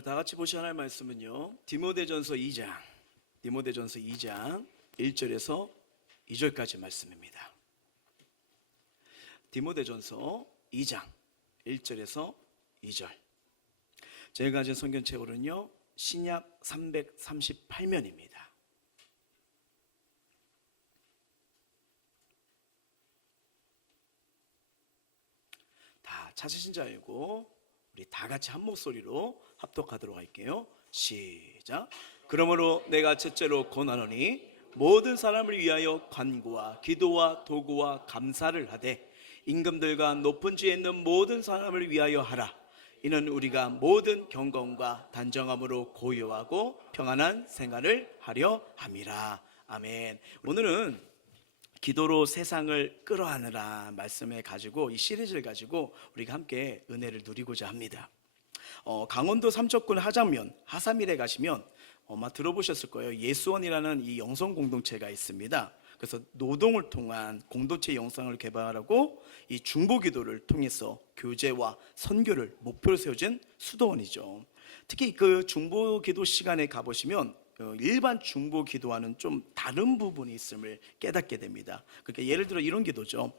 오늘 다 같이 보실 하나님의 말씀은요, 디모데전서 2장 1절에서 2절까지 말씀입니다. 디모데전서 2장 1절에서 2절. 제가 가진 성경책으로는요, 신약 338면입니다. 다 찾으신 줄 알고 우리 다 같이 한 목소리로 합독하도록 할게요. 시작. 그러므로 내가 첫째로 권하노니 모든 사람을 위하여 간구와 기도와 도구와 감사를 하되 임금들과 높은 지에 있는 모든 사람을 위하여 하라. 이는 우리가 모든 경건과 단정함으로 고요하고 평안한 생활을 하려 함이라. 아멘. 오늘은 기도로 세상을 끌어안으라 말씀을 가지고, 이 시리즈를 가지고 우리가 함께 은혜를 누리고자 합니다. 강원도 삼척군 하장면 하사밀에 가시면 아마 들어보셨을 거예요. 예수원이라는 이 영성 공동체가 있습니다. 그래서 노동을 통한 공동체 영성을 개발하고 이 중보기도를 통해서 교제와 선교를 목표로 세워진 수도원이죠. 특히 그 중보기도 시간에 가보시면 일반 중보 기도와는 좀 다른 부분이 있음을 깨닫게 됩니다. 그러니까 예를 들어 이런 기도죠.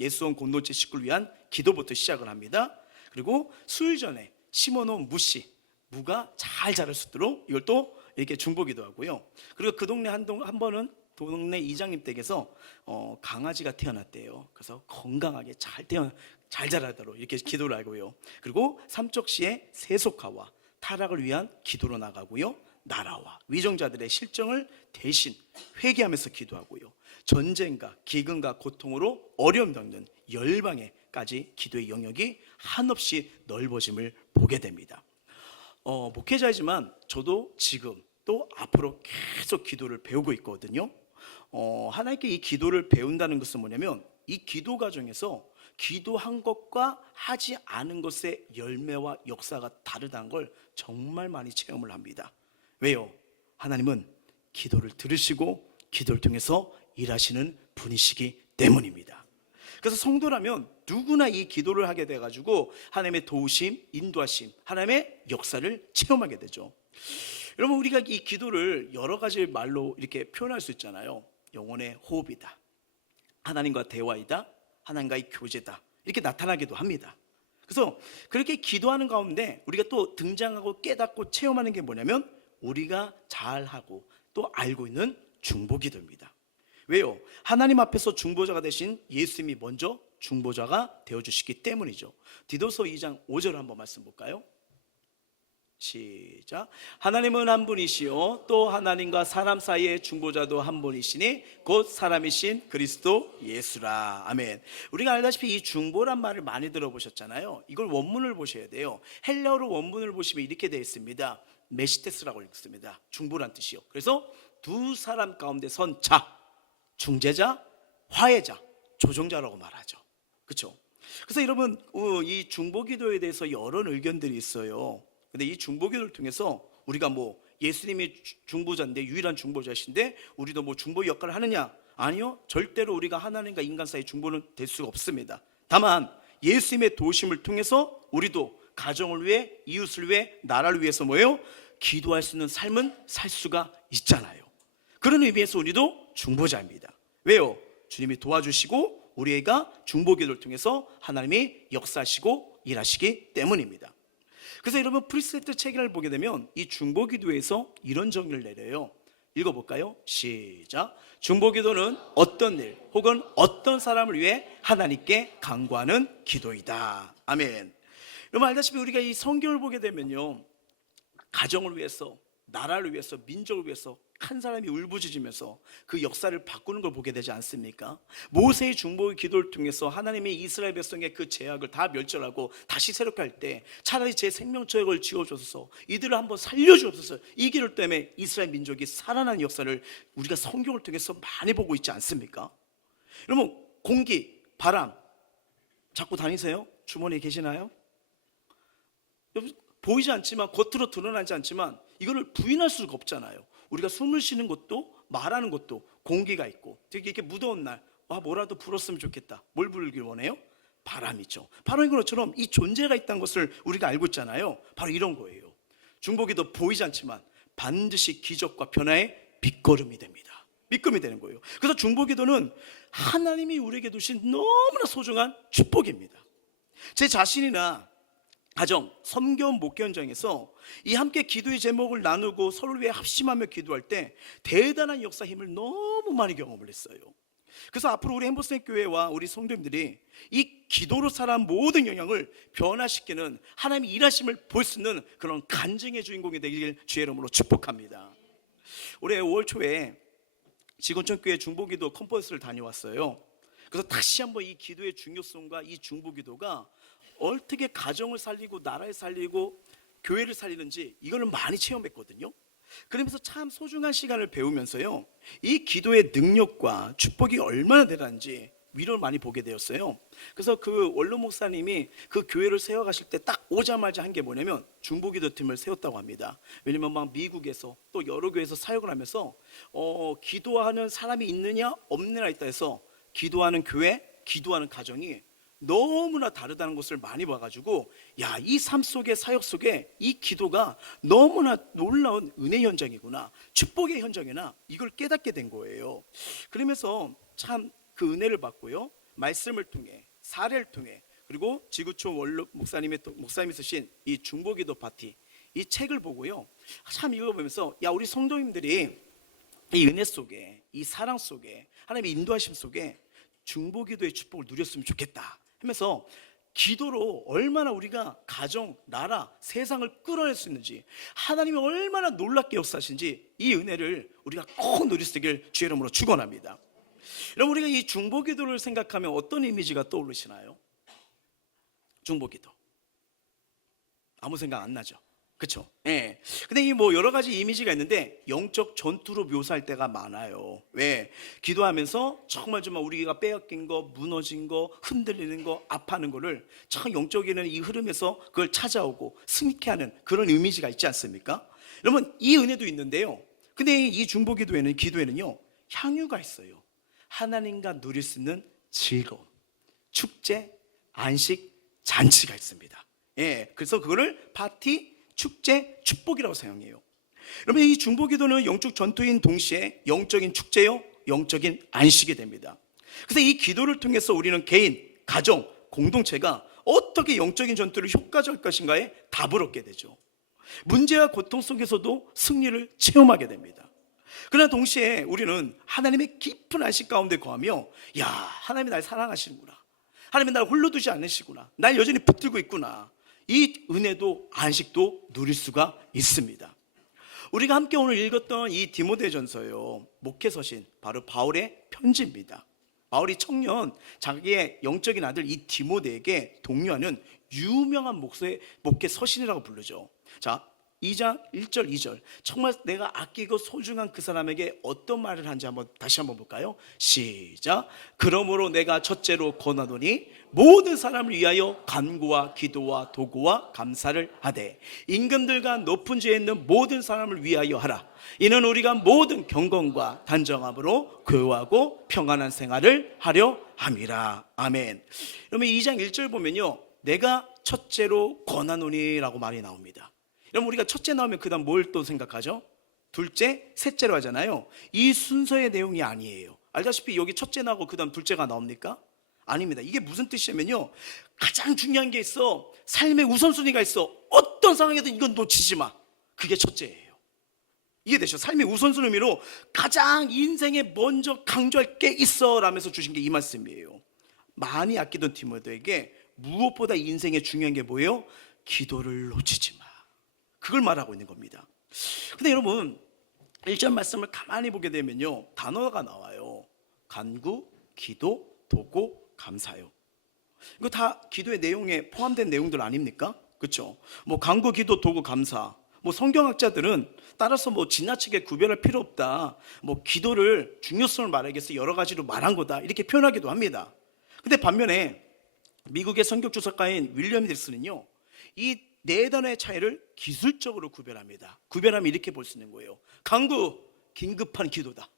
예수원 공동체 식구를 위한 기도부터 시작을 합니다. 그리고 수일 전에 심어놓은 무가 잘 자랄 수 있도록 이걸 또 이렇게 중보 기도하고요. 그리고 그 동네 한 번은 동네 이장님 댁에서 강아지가 태어났대요. 그래서 건강하게 잘 자라도록 이렇게 기도를 하고요. 그리고 삼척시의 세속화와 타락을 위한 기도로 나가고요. 나라와 위정자들의 실정을 대신 회개하면서 기도하고요. 전쟁과 기근과 고통으로 어려움 겪는 열방에까지 기도의 영역이 한없이 넓어짐을 보게 됩니다. 목회자이지만 저도 지금 또 앞으로 계속 기도를 배우고 있거든요. 하나님께 이 기도를 배운다는 것은 뭐냐면, 이 기도 과정에서 기도한 것과 하지 않은 것의 열매와 역사가 다르다는 걸 정말 많이 체험을 합니다. 왜요? 하나님은 기도를 들으시고 기도를 통해서 일하시는 분이시기 때문입니다. 그래서 성도라면 누구나 이 기도를 하게 돼가지고 하나님의 도우심, 인도하심, 하나님의 역사를 체험하게 되죠. 여러분, 우리가 이 기도를 여러 가지 말로 이렇게 표현할 수 있잖아요. 영혼의 호흡이다, 하나님과 대화이다, 하나님과의 교제다, 이렇게 나타나기도 합니다. 그래서 그렇게 기도하는 가운데 우리가 또 등장하고 깨닫고 체험하는 게 뭐냐면, 우리가 잘하고 또 알고 있는 중보기도입니다. 왜요? 하나님 앞에서 중보자가 되신 예수님이 먼저 중보자가 되어주시기 때문이죠. 디도서 2장 5절 한번 말씀 볼까요? 시작. 하나님은 한 분이시요 또 하나님과 사람 사이의 중보자도 한 분이시니 곧 사람이신 그리스도 예수라. 아멘. 우리가 알다시피 이 중보란 말을 많이 들어보셨잖아요. 이걸 원문을 보셔야 돼요. 헬라어로 원문을 보시면 이렇게 되어 있습니다. 메시테스라고 읽습니다. 중보란 뜻이요. 그래서 두 사람 가운데 선 자, 중재자, 화해자, 조정자라고 말하죠. 그렇죠? 그래서 여러분, 이 중보기도에 대해서 여러 의견들이 있어요. 근데 이 중보기도를 통해서 우리가 예수님이 중보자인데, 유일한 중보자신데 우리도 중보 역할을 하느냐? 아니요, 절대로 우리가 하나님과 인간 사이 중보는 될 수가 없습니다. 다만 예수님의 도우심을 통해서 우리도 가정을 위해, 이웃을 위해, 나라를 위해서 기도할 수 있는 삶은 살 수가 있잖아요. 그런 의미에서 우리도 중보자입니다. 왜요? 주님이 도와주시고 우리가 중보기도를 통해서 하나님이 역사하시고 일하시기 때문입니다. 그래서 여러분, 프리스트 체계를 보게 되면 이 중보기도에서 이런 정의를 내려요. 읽어볼까요? 시작. 중보기도는 어떤 일 혹은 어떤 사람을 위해 하나님께 간구하는 기도이다. 아멘. 여러분, 알다시피 우리가 이 성경을 보게 되면요, 가정을 위해서, 나라를 위해서, 민족을 위해서 한 사람이 울부짖으면서 그 역사를 바꾸는 걸 보게 되지 않습니까? 모세의 중보의 기도를 통해서 하나님의 이스라엘 백성의 그 죄악을 다 멸절하고 다시 새롭게 할 때 차라리 제 생명책을 지어주소서, 이들을 한번 살려주옵소서, 이 기도 때문에 이스라엘 민족이 살아나는 역사를 우리가 성경을 통해서 많이 보고 있지 않습니까? 여러분, 공기, 바람 잡고 다니세요? 주머니에 계시나요? 보이지 않지만, 겉으로 드러나지 않지만 이거를 부인할 수가 없잖아요. 우리가 숨을 쉬는 것도, 말하는 것도 공기가 있고, 되게 이렇게 무더운 날 뭐라도 불었으면 좋겠다. 뭘 불길 원해요? 바람이죠. 바로 이것처럼 이 존재가 있다는 것을 우리가 알고 있잖아요. 바로 이런 거예요. 중보기도 보이지 않지만 반드시 기적과 변화의 밑거름이 됩니다. 밑거름이 되는 거예요. 그래서 중보기도는 하나님이 우리에게 주신 너무나 소중한 축복입니다. 제 자신이나 가정, 섬겨온 목회 현장에서 이 함께 기도의 제목을 나누고 서로를 위해 합심하며 기도할 때 대단한 역사 힘을 너무 많이 경험을 했어요. 그래서 앞으로 우리 햄버스의 교회와 우리 성도님들이 이 기도로 살아온 모든 영향을 변화시키는 하나님의 일하심을 볼 수 있는 그런 간증의 주인공이 되길 주의 이름으로 축복합니다. 올해 5월 초에 지구촌교회 중보기도 컨퍼런스를 다녀왔어요. 그래서 다시 한번 이 기도의 중요성과 이 중보기도가 어떻게 가정을 살리고 나라를 살리고 교회를 살리는지 이거를 많이 체험했거든요. 그러면서 참 소중한 시간을 배우면서요, 이 기도의 능력과 축복이 얼마나 대단한지 위로를 많이 보게 되었어요. 그래서 그 원로 목사님이 그 교회를 세워가실 때 딱 오자마자 한 게 뭐냐면 중보기도 팀을 세웠다고 합니다. 왜냐면 막 미국에서 또 여러 교회에서 사역을 하면서 기도하는 사람이 있느냐 없느냐 있다 해서 기도하는 교회, 기도하는 가정이 너무나 다르다는 것을 많이 봐가지고, 야, 이 삶 속에, 사역 속에 이 기도가 너무나 놀라운 은혜 현장이구나, 축복의 현장이나, 이걸 깨닫게 된 거예요. 그러면서 참 그 은혜를 받고요, 말씀을 통해, 사례를 통해, 그리고 지구촌 원로 목사님이 쓰신 이 중보기도 파티, 이 책을 보고요, 참 이거 보면서, 야, 우리 성도님들이 이 은혜 속에, 이 사랑 속에, 하나님의 인도하심 속에 중보기도의 축복을 누렸으면 좋겠다 하면서, 기도로 얼마나 우리가 가정, 나라, 세상을 끌어낼 수 있는지, 하나님이 얼마나 놀랍게 역사하신지 이 은혜를 우리가 꼭 누릴 수 있길 주의 이름으로 축원합니다. 여러분, 우리가 이 중보기도를 생각하면 어떤 이미지가 떠오르시나요? 중보기도 아무 생각 안 나죠, 그렇죠? 예. 근데 이 뭐 여러 가지 이미지가 있는데 영적 전투로 묘사할 때가 많아요. 왜? 기도하면서 정말 우리가 빼앗긴 거, 무너진 거, 흔들리는 거, 아파하는 거를 참 영적인 이 흐름에서 그걸 찾아오고 승리케 하는 그런 이미지가 있지 않습니까? 여러분, 이 은혜도 있는데요, 근데 이 중보기도에는, 기도에는요, 향유가 있어요. 하나님과 누릴 수 있는 즐거움, 축제, 안식, 잔치가 있습니다. 예, 그래서 그거를 파티, 축제, 축복이라고 사용해요. 여러분, 이 중보기도는 영적 전투인 동시에 영적인 축제요, 영적인 안식이 됩니다. 그래서 이 기도를 통해서 우리는 개인, 가정, 공동체가 어떻게 영적인 전투를 효과적일 것인가에 답을 얻게 되죠. 문제와 고통 속에서도 승리를 체험하게 됩니다. 그러나 동시에 우리는 하나님의 깊은 안식 가운데 거하며, 야, 하나님이 날 사랑하시는구나, 하나님이 날 홀로 두지 않으시구나, 날 여전히 붙들고 있구나, 이 은혜도 안식도 누릴 수가 있습니다. 우리가 함께 오늘 읽었던 이 디모데전서요, 목회서신 바로 바울의 편지입니다. 바울이 청년 자기의 영적인 아들 이 디모데에게 독려하는 유명한 목회 서신이라고 부르죠. 자, 2장 1절 2절, 정말 내가 아끼고 소중한 그 사람에게 어떤 말을 한지 다시 한번 볼까요? 시작. 그러므로 내가 첫째로 권하노니 모든 사람을 위하여 간구와 기도와 도구와 감사를 하되 임금들과 높은 지에 있는 모든 사람을 위하여 하라. 이는 우리가 모든 경건과 단정함으로 교화하고 평안한 생활을 하려 함이라. 아멘. 그러면 2장 1절 보면요, 내가 첫째로 권하노니라고 말이 나옵니다. 여러분, 우리가 첫째 나오면 그 다음 뭘 또 생각하죠? 둘째, 셋째로 하잖아요. 이 순서의 내용이 아니에요. 알다시피 여기 첫째 나오고 그 다음 둘째가 나옵니까? 아닙니다. 이게 무슨 뜻이냐면요, 가장 중요한 게 있어. 삶의 우선순위가 있어. 어떤 상황에든 이건 놓치지 마. 그게 첫째예요. 이해되죠? 삶의 우선순위로 가장 인생에 먼저 강조할 게 있어 라면서 주신 게 이 말씀이에요. 많이 아끼던 디모데에게 무엇보다 인생에 중요한 게 뭐예요? 기도를 놓치지 마. 그걸 말하고 있는 겁니다. 근데 여러분, 1절 말씀을 가만히 보게 되면요, 단어가 나와요. 간구, 기도, 도구, 감사요. 이거 다 기도의 내용에 포함된 내용들 아닙니까? 그렇죠? 뭐 간구, 기도, 도구, 감사. 뭐 성경학자들은 따라서 뭐 지나치게 구별할 필요 없다, 뭐 기도를 중요성을 말하기 위해서 여러 가지로 말한 거다, 이렇게 표현하기도 합니다. 근데 반면에 미국의 성격 주석가인 윌리엄 딜슨은요, 이 네 단어의 차이를 기술적으로 구별합니다. 구별하면 이렇게 볼 수 있는 거예요. 간구, 긴급한 기도다.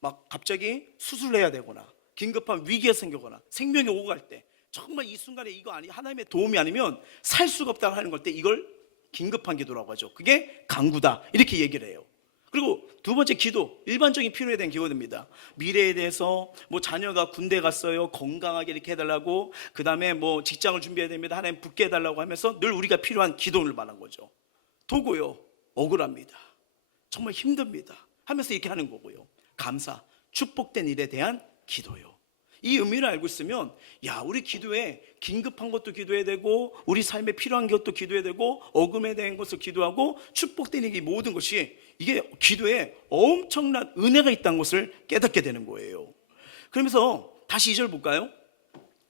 막 갑자기 수술을 해야 되거나 긴급한 위기가 생기거나 생명이 오고 갈 때, 정말 이 순간에 이거 하나님의 도움이 아니면 살 수가 없다고 하는 걸 때 이걸 긴급한 기도라고 하죠. 그게 간구다 이렇게 얘기를 해요. 그리고 두 번째 기도, 일반적인 필요에 대한 기도입니다. 미래에 대해서 뭐 자녀가 군대 갔어요, 건강하게 이렇게 해달라고, 그 다음에 뭐 직장을 준비해야 됩니다, 하나님 붙게 해달라고 하면서 늘 우리가 필요한 기도를 말한 거죠. 도고요, 억울합니다, 정말 힘듭니다 하면서 이렇게 하는 거고요. 감사, 축복된 일에 대한 기도요. 이 의미를 알고 있으면 우리 기도에 긴급한 것도 기도해야 되고, 우리 삶에 필요한 것도 기도해야 되고, 어금에 대한 것을 기도하고, 축복된 이 모든 것이 이게 기도에 엄청난 은혜가 있다는 것을 깨닫게 되는 거예요. 그러면서 다시 2절 볼까요?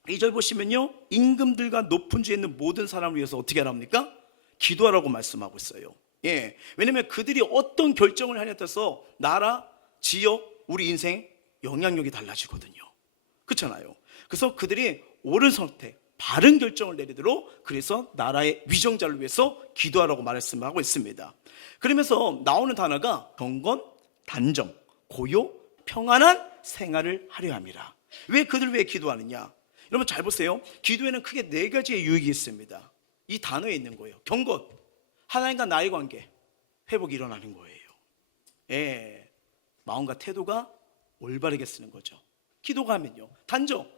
2절 보시면요, 임금들과 높은 지에 있는 모든 사람을 위해서 어떻게 하랍니까? 기도하라고 말씀하고 있어요. 왜냐하면 그들이 어떤 결정을 하냐에 따라서 나라, 지역, 우리 인생 영향력이 달라지거든요. 그렇잖아요. 그래서 그들이 옳은 선택, 바른 결정을 내리도록, 그래서 나라의 위정자를 위해서 기도하라고 말씀하고 있습니다. 그러면서 나오는 단어가 경건, 단정, 고요, 평안한 생활을 하려 함이라. 왜 그들 위해 기도하느냐? 여러분 잘 보세요. 기도에는 크게 4가지의 유익이 있습니다. 이 단어에 있는 거예요. 경건, 하나님과 나의 관계 회복이 일어나는 거예요. 마음과 태도가 올바르게 쓰는 거죠. 기도가 하면요. 단정,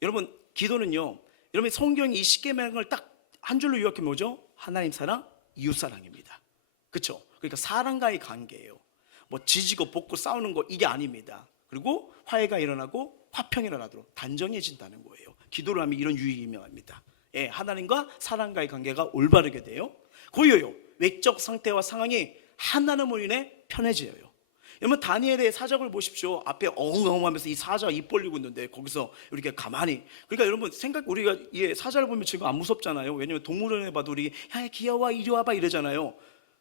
여러분 기도는요, 여러분 성경이 이 10계명을 딱 한 줄로 요약해 뭐죠? 하나님 사랑, 이웃 사랑입니다. 그렇죠? 그러니까 사랑과의 관계예요. 뭐 지지고 볶고 싸우는 거 이게 아닙니다. 그리고 화해가 일어나고 화평이 일어나도록 단정해진다는 거예요. 기도를 하면 이런 유익이 유명합니다. 하나님과 사랑과의 관계가 올바르게 돼요. 고요요, 외적 상태와 상황이 하나님으로 인해 편해져요. 여러분 다니엘의 사적을 보십시오. 앞에 엉엉하면서 이 사자가 입 벌리고 있는데 거기서 이렇게 가만히, 그러니까 여러분 우리가 사자를 보면 지금 안 무섭잖아요. 왜냐면 동물원에 봐도 우리 야 귀여워 이리 와봐 이러잖아요.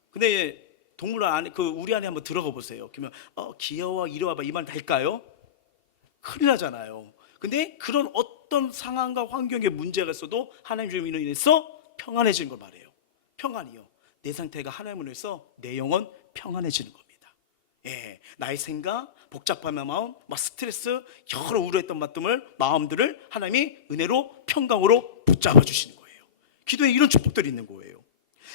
근데 동물원 안에 우리 안에 한번 들어가 보세요. 그러면 귀여워 이리 와봐 이 말 될까요? 큰일 나잖아요. 근데 그런 어떤 상황과 환경에 문제가 있어도 하나님 이름으로 인해서 평안해지는 걸 말해요. 평안이요, 내 상태가 하나님으로 인해서 내 영혼 평안해지는 겁니다. 나의 생각, 복잡한 마음, 스트레스, 여러 우려했던 마음들을 하나님이 은혜로 평강으로 붙잡아 주시는 거예요. 기도에 이런 축복들이 있는 거예요.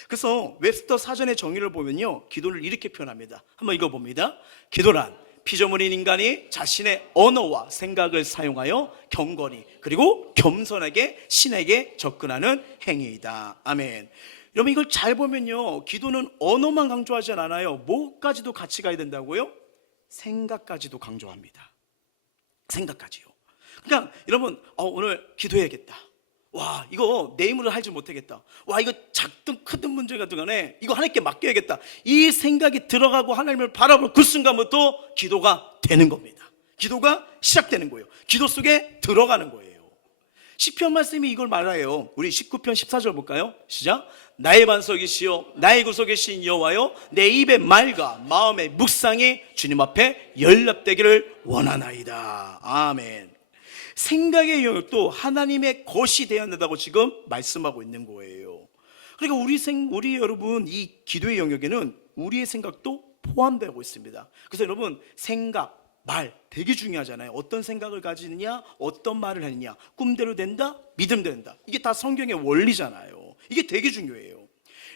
그래서 웹스터 사전의 정의를 보면요, 기도를 이렇게 표현합니다. 한번 읽어봅니다. 기도란 피조물인 인간이 자신의 언어와 생각을 사용하여 경건히 그리고 겸손하게 신에게 접근하는 행위이다. 아멘. 여러분 이걸 잘 보면요, 기도는 언어만 강조하지 않아요. 뭐까지도 같이 가야 된다고요? 생각까지도 강조합니다. 생각까지요. 그러니까 여러분 오늘 기도해야겠다. 와 이거 내 힘으로 하지 못하겠다. 와 이거 작든 크든 문제가 들간에 이거 하나님께 맡겨야겠다. 이 생각이 들어가고 하나님을 바라볼 그 순간부터 기도가 되는 겁니다. 기도가 시작되는 거예요. 기도 속에 들어가는 거예요. 시편 말씀이 이걸 말해요. 우리 19편 14절 볼까요? 시작. 나의 반석이시여 나의 구속이신 여호와여, 내 입의 말과 마음의 묵상이 주님 앞에 연락되기를 원하나이다. 아멘. 생각의 영역도 하나님의 것이 되어야 된다고 지금 말씀하고 있는 거예요. 그러니까 우리 여러분 이 기도의 영역에는 우리의 생각도 포함되고 있습니다. 그래서 여러분 생각, 말 되게 중요하잖아요. 어떤 생각을 가지느냐, 어떤 말을 하느냐, 꿈대로 된다, 믿음대로 된다. 이게 다 성경의 원리잖아요. 이게 되게 중요해요.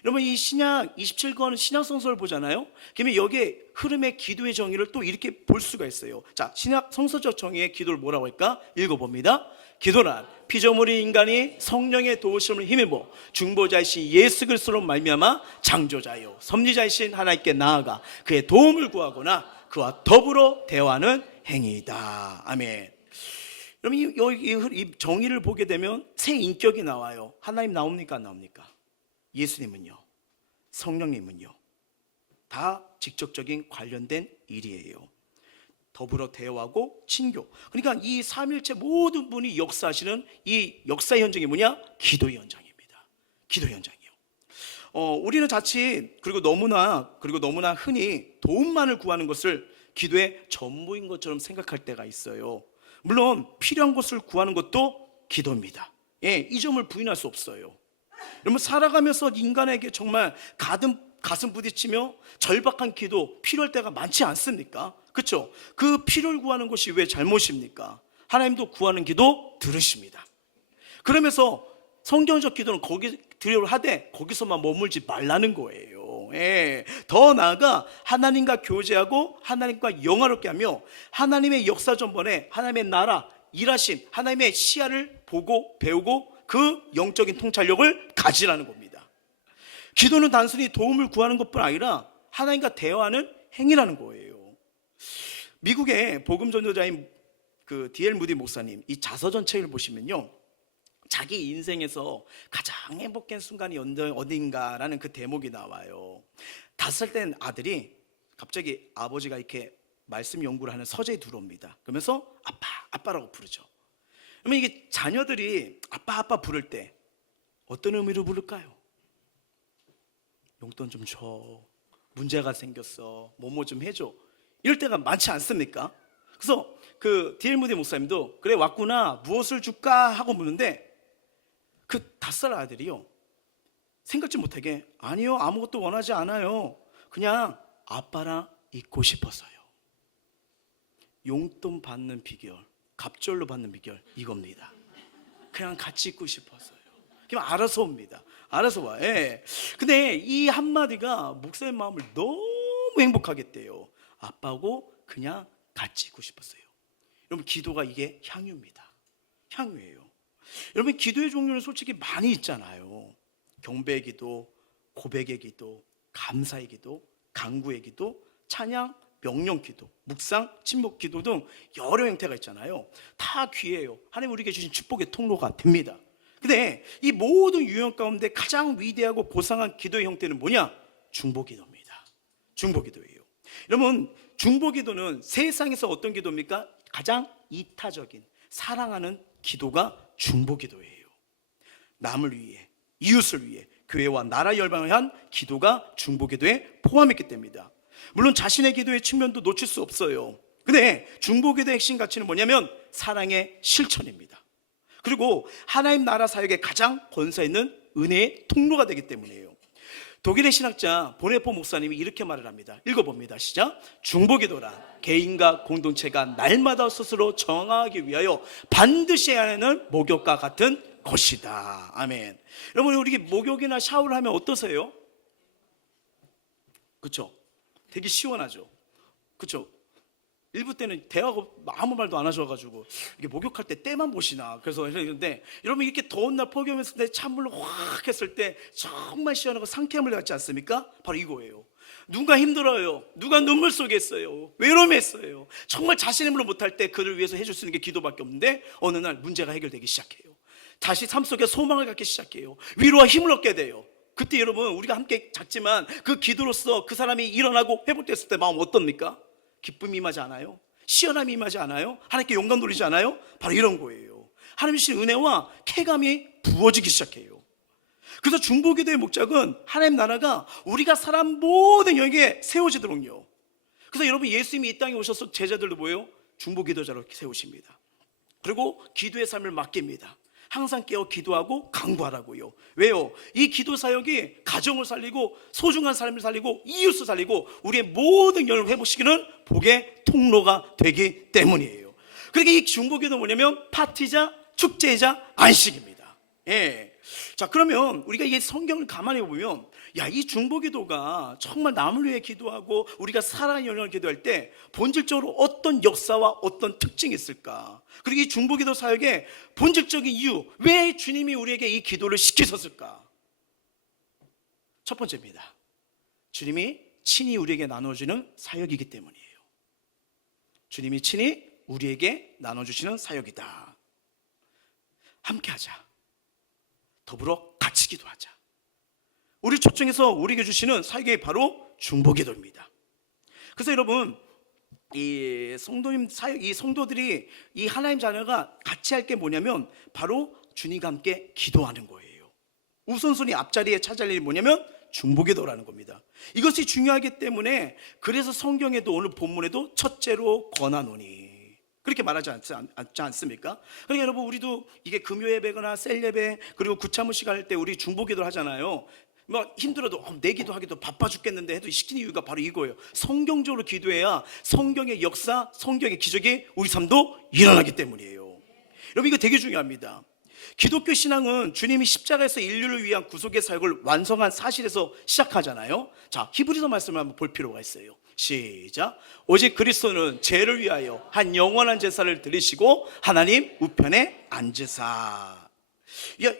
여러분 이 신약 27권 신약 성서를 보잖아요. 그러면 여기에 흐름의 기도의 정의를 또 이렇게 볼 수가 있어요. 자, 신약 성서적 정의의 기도를 뭐라고 할까? 읽어봅니다. 기도란 피조물인 인간이 성령의 도우심을 힘입어 중보자이신 예수 그리스도로 말미암아 창조자요 섭리자이신 하나님께 나아가 그의 도움을 구하거나 그와 더불어 대화하는 행위이다. 아멘. 여러분 이 정의를 보게 되면 새 인격이 나와요. 하나님 나옵니까 안 나옵니까? 예수님은요, 성령님은요, 다 직접적인 관련된 일이에요. 더불어 대화하고 친교. 그러니까 이 삼일체 모든 분이 역사하시는 이 역사의 현장이 뭐냐? 기도의 현장입니다. 기도의 현장이요. 우리는 자칫 그리고 너무나 흔히 도움만을 구하는 것을 기도의 전부인 것처럼 생각할 때가 있어요. 물론 필요한 것을 구하는 것도 기도입니다. 이 점을 부인할 수 없어요. 여러분 살아가면서 인간에게 정말 가슴 부딪히며 절박한 기도 필요할 때가 많지 않습니까? 그렇죠? 그 필요를 구하는 것이 왜 잘못입니까? 하나님도 구하는 기도 들으십니다. 그러면서 성경적 기도는 거기 드리려 하되 거기서만 머물지 말라는 거예요. 예. 더 나아가 하나님과 교제하고 하나님과 영화롭게 하며 하나님의 역사 전반에 하나님의 나라 일하심, 하나님의 시야를 보고 배우고 그 영적인 통찰력을 가지라는 겁니다. 기도는 단순히 도움을 구하는 것뿐 아니라 하나님과 대화하는 행위라는 거예요. 미국의 복음 전도자인 그 D.L. 무디 목사님 이 자서전 책을 보시면요, 자기 인생에서 가장 행복한 순간이 어딘가라는 그 대목이 나와요. 5살 된 아들이 갑자기 아버지가 이렇게 말씀 연구를 하는 서재에 들어옵니다. 그러면서 아빠, 아빠라고 부르죠. 그러면 이게 자녀들이 아빠, 아빠 부를 때 어떤 의미로 부를까요? 용돈 좀 줘, 문제가 생겼어, 뭐뭐 좀 해줘, 이럴 때가 많지 않습니까? 그래서 그 D.L. 무디 목사님도 그래 왔구나, 무엇을 줄까 하고 묻는데 그 5살 아들이요, 생각지 못하게 아니요, 아무것도 원하지 않아요, 그냥 아빠랑 있고 싶어서요. 용돈 받는 비결, 갑절로 받는 비결 이겁니다. 그냥 같이 있고 싶어서요. 그냥 알아서 옵니다. 알아서 와. 예. 근데 이 한마디가 목사의 마음을 너무 행복하게 했대요. 아빠하고 그냥 같이 있고 싶었어요. 여러분, 기도가 이게 향유입니다. 향유예요. 여러분, 기도의 종류는 솔직히 많이 있잖아요. 경배의 기도, 고백의 기도, 감사의 기도, 간구의 기도, 찬양, 명령 기도, 묵상, 침묵 기도 등 여러 형태가 있잖아요. 다 귀해요. 하나님 우리에게 주신 축복의 통로가 됩니다. 근데 이 모든 유형 가운데 가장 위대하고 고상한 기도의 형태는 뭐냐? 중보기도입니다. 중보기도예요. 여러분, 중보기도는 세상에서 어떤 기도입니까? 가장 이타적인 사랑하는 기도가 중보기도예요. 남을 위해, 이웃을 위해, 교회와 나라 열방을 위한 기도가 중보기도에 포함했기 때문입니다. 물론 자신의 기도의 측면도 놓칠 수 없어요. 근데 중보기도의 핵심 가치는 뭐냐면 사랑의 실천입니다. 그리고 하나님 나라 사역에 가장 권세 있는 은혜의 통로가 되기 때문이에요. 독일의 신학자 보네포 목사님이 이렇게 말을 합니다. 읽어봅니다. 시작. 중보기도란 개인과 공동체가 날마다 스스로 정하기 위하여 반드시 해야 하는 목욕과 같은 것이다. 아멘. 여러분, 우리 목욕이나 샤워를 하면 어떠세요? 그렇죠? 되게 시원하죠. 그렇죠? 일부 때는 대화하고 아무 말도 안 하셔가지고 이게 목욕할 때 때만 보시나 그래서 했는데, 여러분 이렇게 더운 날 폭염했을 때 찬물로 확 했을 때 정말 시원하고 상쾌함을 갖지 않습니까? 바로 이거예요. 누가 힘들어요, 누가 눈물 속에 있어요, 외로움했어요, 정말 자신의 힘으로 못할 때 그를 위해서 해줄 수 있는 게 기도밖에 없는데 어느 날 문제가 해결되기 시작해요. 다시 삶 속에 소망을 갖기 시작해요. 위로와 힘을 얻게 돼요. 그때 여러분, 우리가 함께 작지만 그 기도로서 그 사람이 일어나고 회복됐을 때 마음 어떻습니까? 기쁨이 임하지 않아요? 시원함이 임하지 않아요? 하나님께 영광 돌리지 않아요? 바로 이런 거예요. 하나님 주신 은혜와 쾌감이 부어지기 시작해요. 그래서 중보기도의 목적은 하나님 나라가 우리가 살아온 모든 영역에 세워지도록요. 그래서 여러분, 예수님이 이 땅에 오셔서 제자들도 뭐예요? 중보기도자로 세우십니다. 그리고 기도의 삶을 맡깁니다. 항상 깨어 기도하고 간구하라고요. 왜요? 이 기도 사역이 가정을 살리고 소중한 삶을 살리고 이웃을 살리고 우리의 모든 영역을 회복시키는 복의 통로가 되기 때문이에요. 그러니까 이 중보기도는 뭐냐면 파티자, 축제이자 안식입니다. 예. 자, 그러면 우리가 이 성경을 가만히 보면, 야, 이 중보기도가 정말 남을 위해 기도하고 우리가 사랑의 영역을 기도할 때 본질적으로 어떤 역사와 어떤 특징이 있을까? 그리고 이 중보기도 사역의 본질적인 이유, 왜 주님이 우리에게 이 기도를 시키셨을까? 첫 번째입니다. 주님이 친히 우리에게 나눠주는 사역이기 때문이에요. 주님이 친히 우리에게 나눠주시는 사역이다. 함께하자. 더불어 같이 기도하자. 우리 초청해서 우리에게 주시는 사역이 바로 중보기도입니다. 그래서 여러분, 이 성도님 사역, 이 성도들이 이 하나님 자녀가 같이 할 게 뭐냐면 바로 주님과 함께 기도하는 거예요. 우선순위 앞자리에 차지할 일이 뭐냐면 중보기도라는 겁니다. 이것이 중요하기 때문에 그래서 성경에도 오늘 본문에도 첫째로 권하노니 그렇게 말하지 않지 않습니까? 그러니까 여러분, 우리도 이게 금요 예배거나 셀 예배 그리고 구차무 시간 할 때 우리 중보기도를 하잖아요. 막 힘들어도 내 기도하기도 바빠 죽겠는데 해도 시키는 이유가 바로 이거예요. 성경적으로 기도해야 성경의 역사, 성경의 기적이 우리 삶도 일어나기 때문이에요. 여러분, 이거 되게 중요합니다. 기독교 신앙은 주님이 십자가에서 인류를 위한 구속의 사역을 완성한 사실에서 시작하잖아요. 자, 히브리서 말씀을 한번 볼 필요가 있어요. 시작. 오직 그리스도는 죄를 위하여 한 영원한 제사를 드리시고 하나님 우편에 앉으사.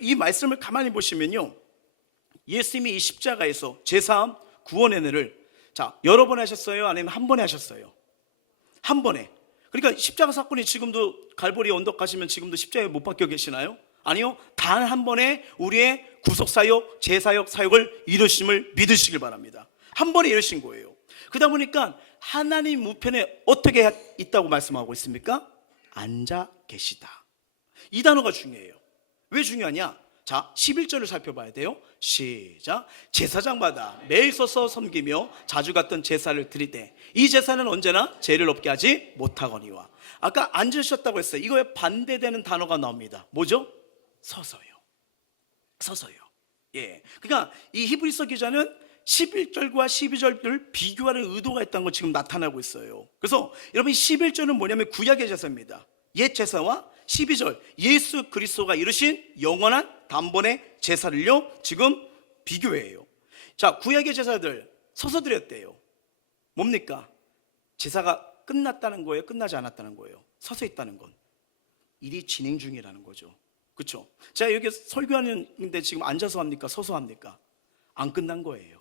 이 말씀을 가만히 보시면요, 예수님이 이 십자가에서 제사함 구원의 은혜를 여러 번 하셨어요? 아니면 한 번에 하셨어요? 한 번에. 그러니까 십자가 사건이 지금도 갈보리 언덕 가시면 지금도 십자가에 못 박혀 계시나요? 아니요, 단 한 번에 우리의 구속사역, 제사역, 사역을 이루심을 믿으시길 바랍니다. 한 번에 이루신 거예요. 그러다 보니까 하나님 우편에 어떻게 있다고 말씀하고 있습니까? 앉아 계시다. 이 단어가 중요해요. 왜 중요하냐? 자, 11절을 살펴봐야 돼요. 시작. 제사장마다 매일 서서 섬기며 자주 갔던 제사를 드리되 이 제사는 언제나 죄를 없게 하지 못하거니와. 아까 앉으셨다고 했어요. 이거에 반대되는 단어가 나옵니다. 뭐죠? 서서요. 서서요. 예. 그러니까 이 히브리서 기자는 11절과 12절을 비교하는 의도가 있다는 거 지금 나타나고 있어요. 그래서 여러분, 11절은 뭐냐면 구약의 제사입니다. 옛 제사와 12절 예수 그리스도가 이루신 영원한 단번의 제사를요 지금 비교해요. 자, 구약의 제사들 서서 드렸대요. 뭡니까? 제사가 끝났다는 거예요? 끝나지 않았다는 거예요? 서서 있다는 건 일이 진행 중이라는 거죠. 그렇죠? 제가 여기 설교하는데 지금 앉아서 합니까? 서서 합니까? 안 끝난 거예요.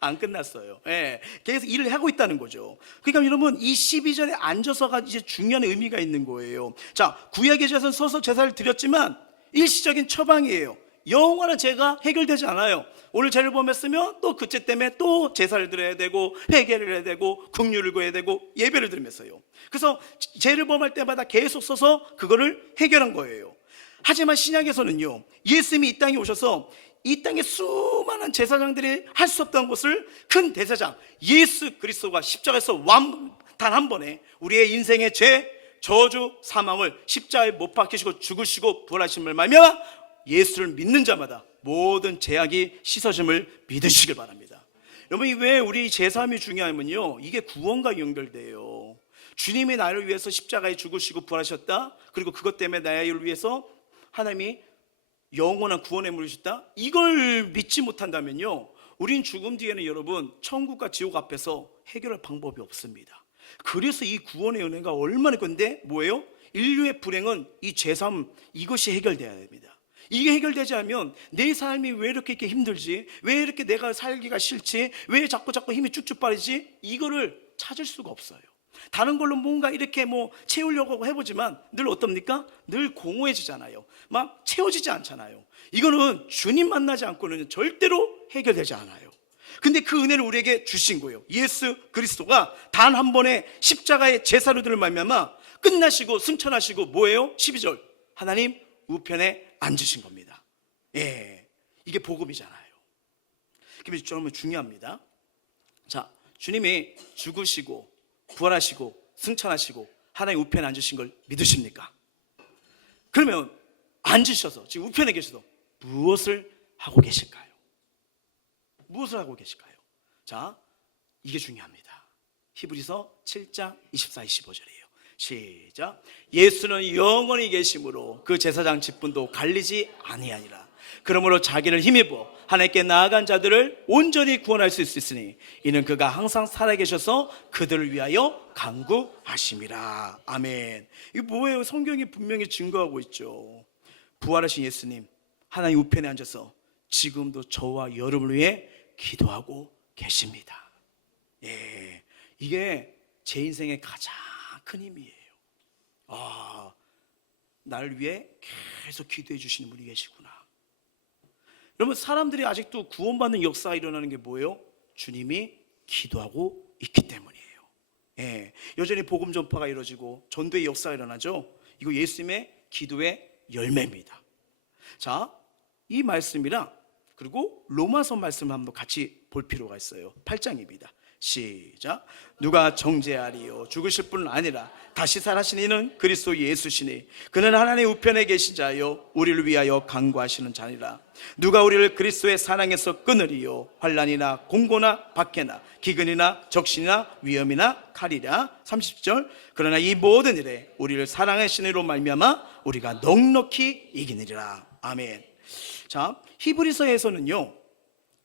안 끝났어요. 예. 계속 일을 하고 있다는 거죠. 그러니까 여러분, 이 12절에 앉아서가 이제 중요한 의미가 있는 거예요. 자, 구약의 제사는 서서 제사를 드렸지만 일시적인 처방이에요. 영원한 죄가 해결되지 않아요. 오늘 죄를 범했으면 또 그 죄 때문에 또 제사를 드려야 되고 회개를 해야 되고 긍휼을 구해야 되고 예배를 드리면서요. 그래서 죄를 범할 때마다 계속 서서 그거를 해결한 거예요. 하지만 신약에서는요, 예수님이 이 땅에 오셔서 이 땅에 수많은 제사장들이 할 수 없던 것을 큰 대제사장 예수 그리스도가 십자가에서 단 한 번에 우리의 인생의 죄, 저주, 사망을 십자가에 못 박히시고 죽으시고 부활하심을 말미암아 예수를 믿는 자마다 모든 죄악이 씻어짐을 믿으시길 바랍니다. 여러분, 왜 우리 제사함이 중요하면요, 이게 구원과 연결돼요. 주님이 나를 위해서 십자가에 죽으시고 부활하셨다. 그리고 그것 때문에 나를 위해서 하나님이 영원한 구원의 물을 주셨다. 이걸 믿지 못한다면요, 우린 죽음 뒤에는 여러분 천국과 지옥 앞에서 해결할 방법이 없습니다. 그래서 이 구원의 은혜가 얼마나 큰데 뭐예요? 인류의 불행은 이 죄사함, 이것이 해결돼야 됩니다. 이게 해결되지 않으면 내 삶이 왜 이렇게 힘들지? 왜 이렇게 내가 살기가 싫지? 왜 자꾸 힘이 쭉쭉 빠지지? 이거를 찾을 수가 없어요. 다른 걸로 뭔가 이렇게 채우려고 해보지만 늘 어떻습니까? 늘 공허해지잖아요. 막 채워지지 않잖아요. 이거는 주님 만나지 않고는 절대로 해결되지 않아요. 근데 그 은혜를 우리에게 주신 거예요. 예수 그리스도가 단 한 번의 십자가의 제사로 들을 말미암아 끝나시고 승천하시고 뭐예요? 12절 하나님 우편에 앉으신 겁니다. 예, 이게 복음이잖아요. 그게 정말 중요합니다. 자, 주님이 죽으시고 부활하시고 승천하시고 하나님 우편에 앉으신 걸 믿으십니까? 그러면 앉으셔서 지금 우편에 계셔서 무엇을 하고 계실까요? 무엇을 하고 계실까요? 자, 이게 중요합니다. 히브리서 7장 24, 25절이에요. 시작. 예수는 영원히 계심으로 그 제사장 직분도 갈리지 아니하니라. 그러므로 자기를 힘입어 하나님께 나아간 자들을 온전히 구원할 수 있으니 이는 그가 항상 살아계셔서 그들을 위하여 간구하심이라. 아멘. 이게 뭐예요? 성경이 분명히 증거하고 있죠. 부활하신 예수님 하나님 우편에 앉아서 지금도 저와 여러분을 위해 기도하고 계십니다. 예, 이게 제 인생의 가장 큰 힘이에요. 나를 위해 계속 기도해 주시는 분이 계시구나. 여러분, 사람들이 아직도 구원받는 역사가 일어나는 게 뭐예요? 주님이 기도하고 있기 때문이에요. 예, 여전히 복음 전파가 이루어지고 전도의 역사가 일어나죠. 이거 예수님의 기도의 열매입니다. 자, 이 말씀이랑 그리고 로마서 말씀을 한번 같이 볼 필요가 있어요. 8장입니다. 시작. 누가 정죄하리요? 죽으실 뿐 아니라 다시 살아신 이는 그리스도 예수시니 그는 하나님 우편에 계신 자요 우리를 위하여 간구하시는 자니라. 누가 우리를 그리스도의 사랑에서 끊으리요? 환난이나 공고나 박해나 기근이나 적신이나 위험이나 칼이라. 30절. 그러나 이 모든 일에 우리를 사랑하시는 이로 말미암아 우리가 넉넉히 이기느리라. 아멘. 자, 히브리서에서는요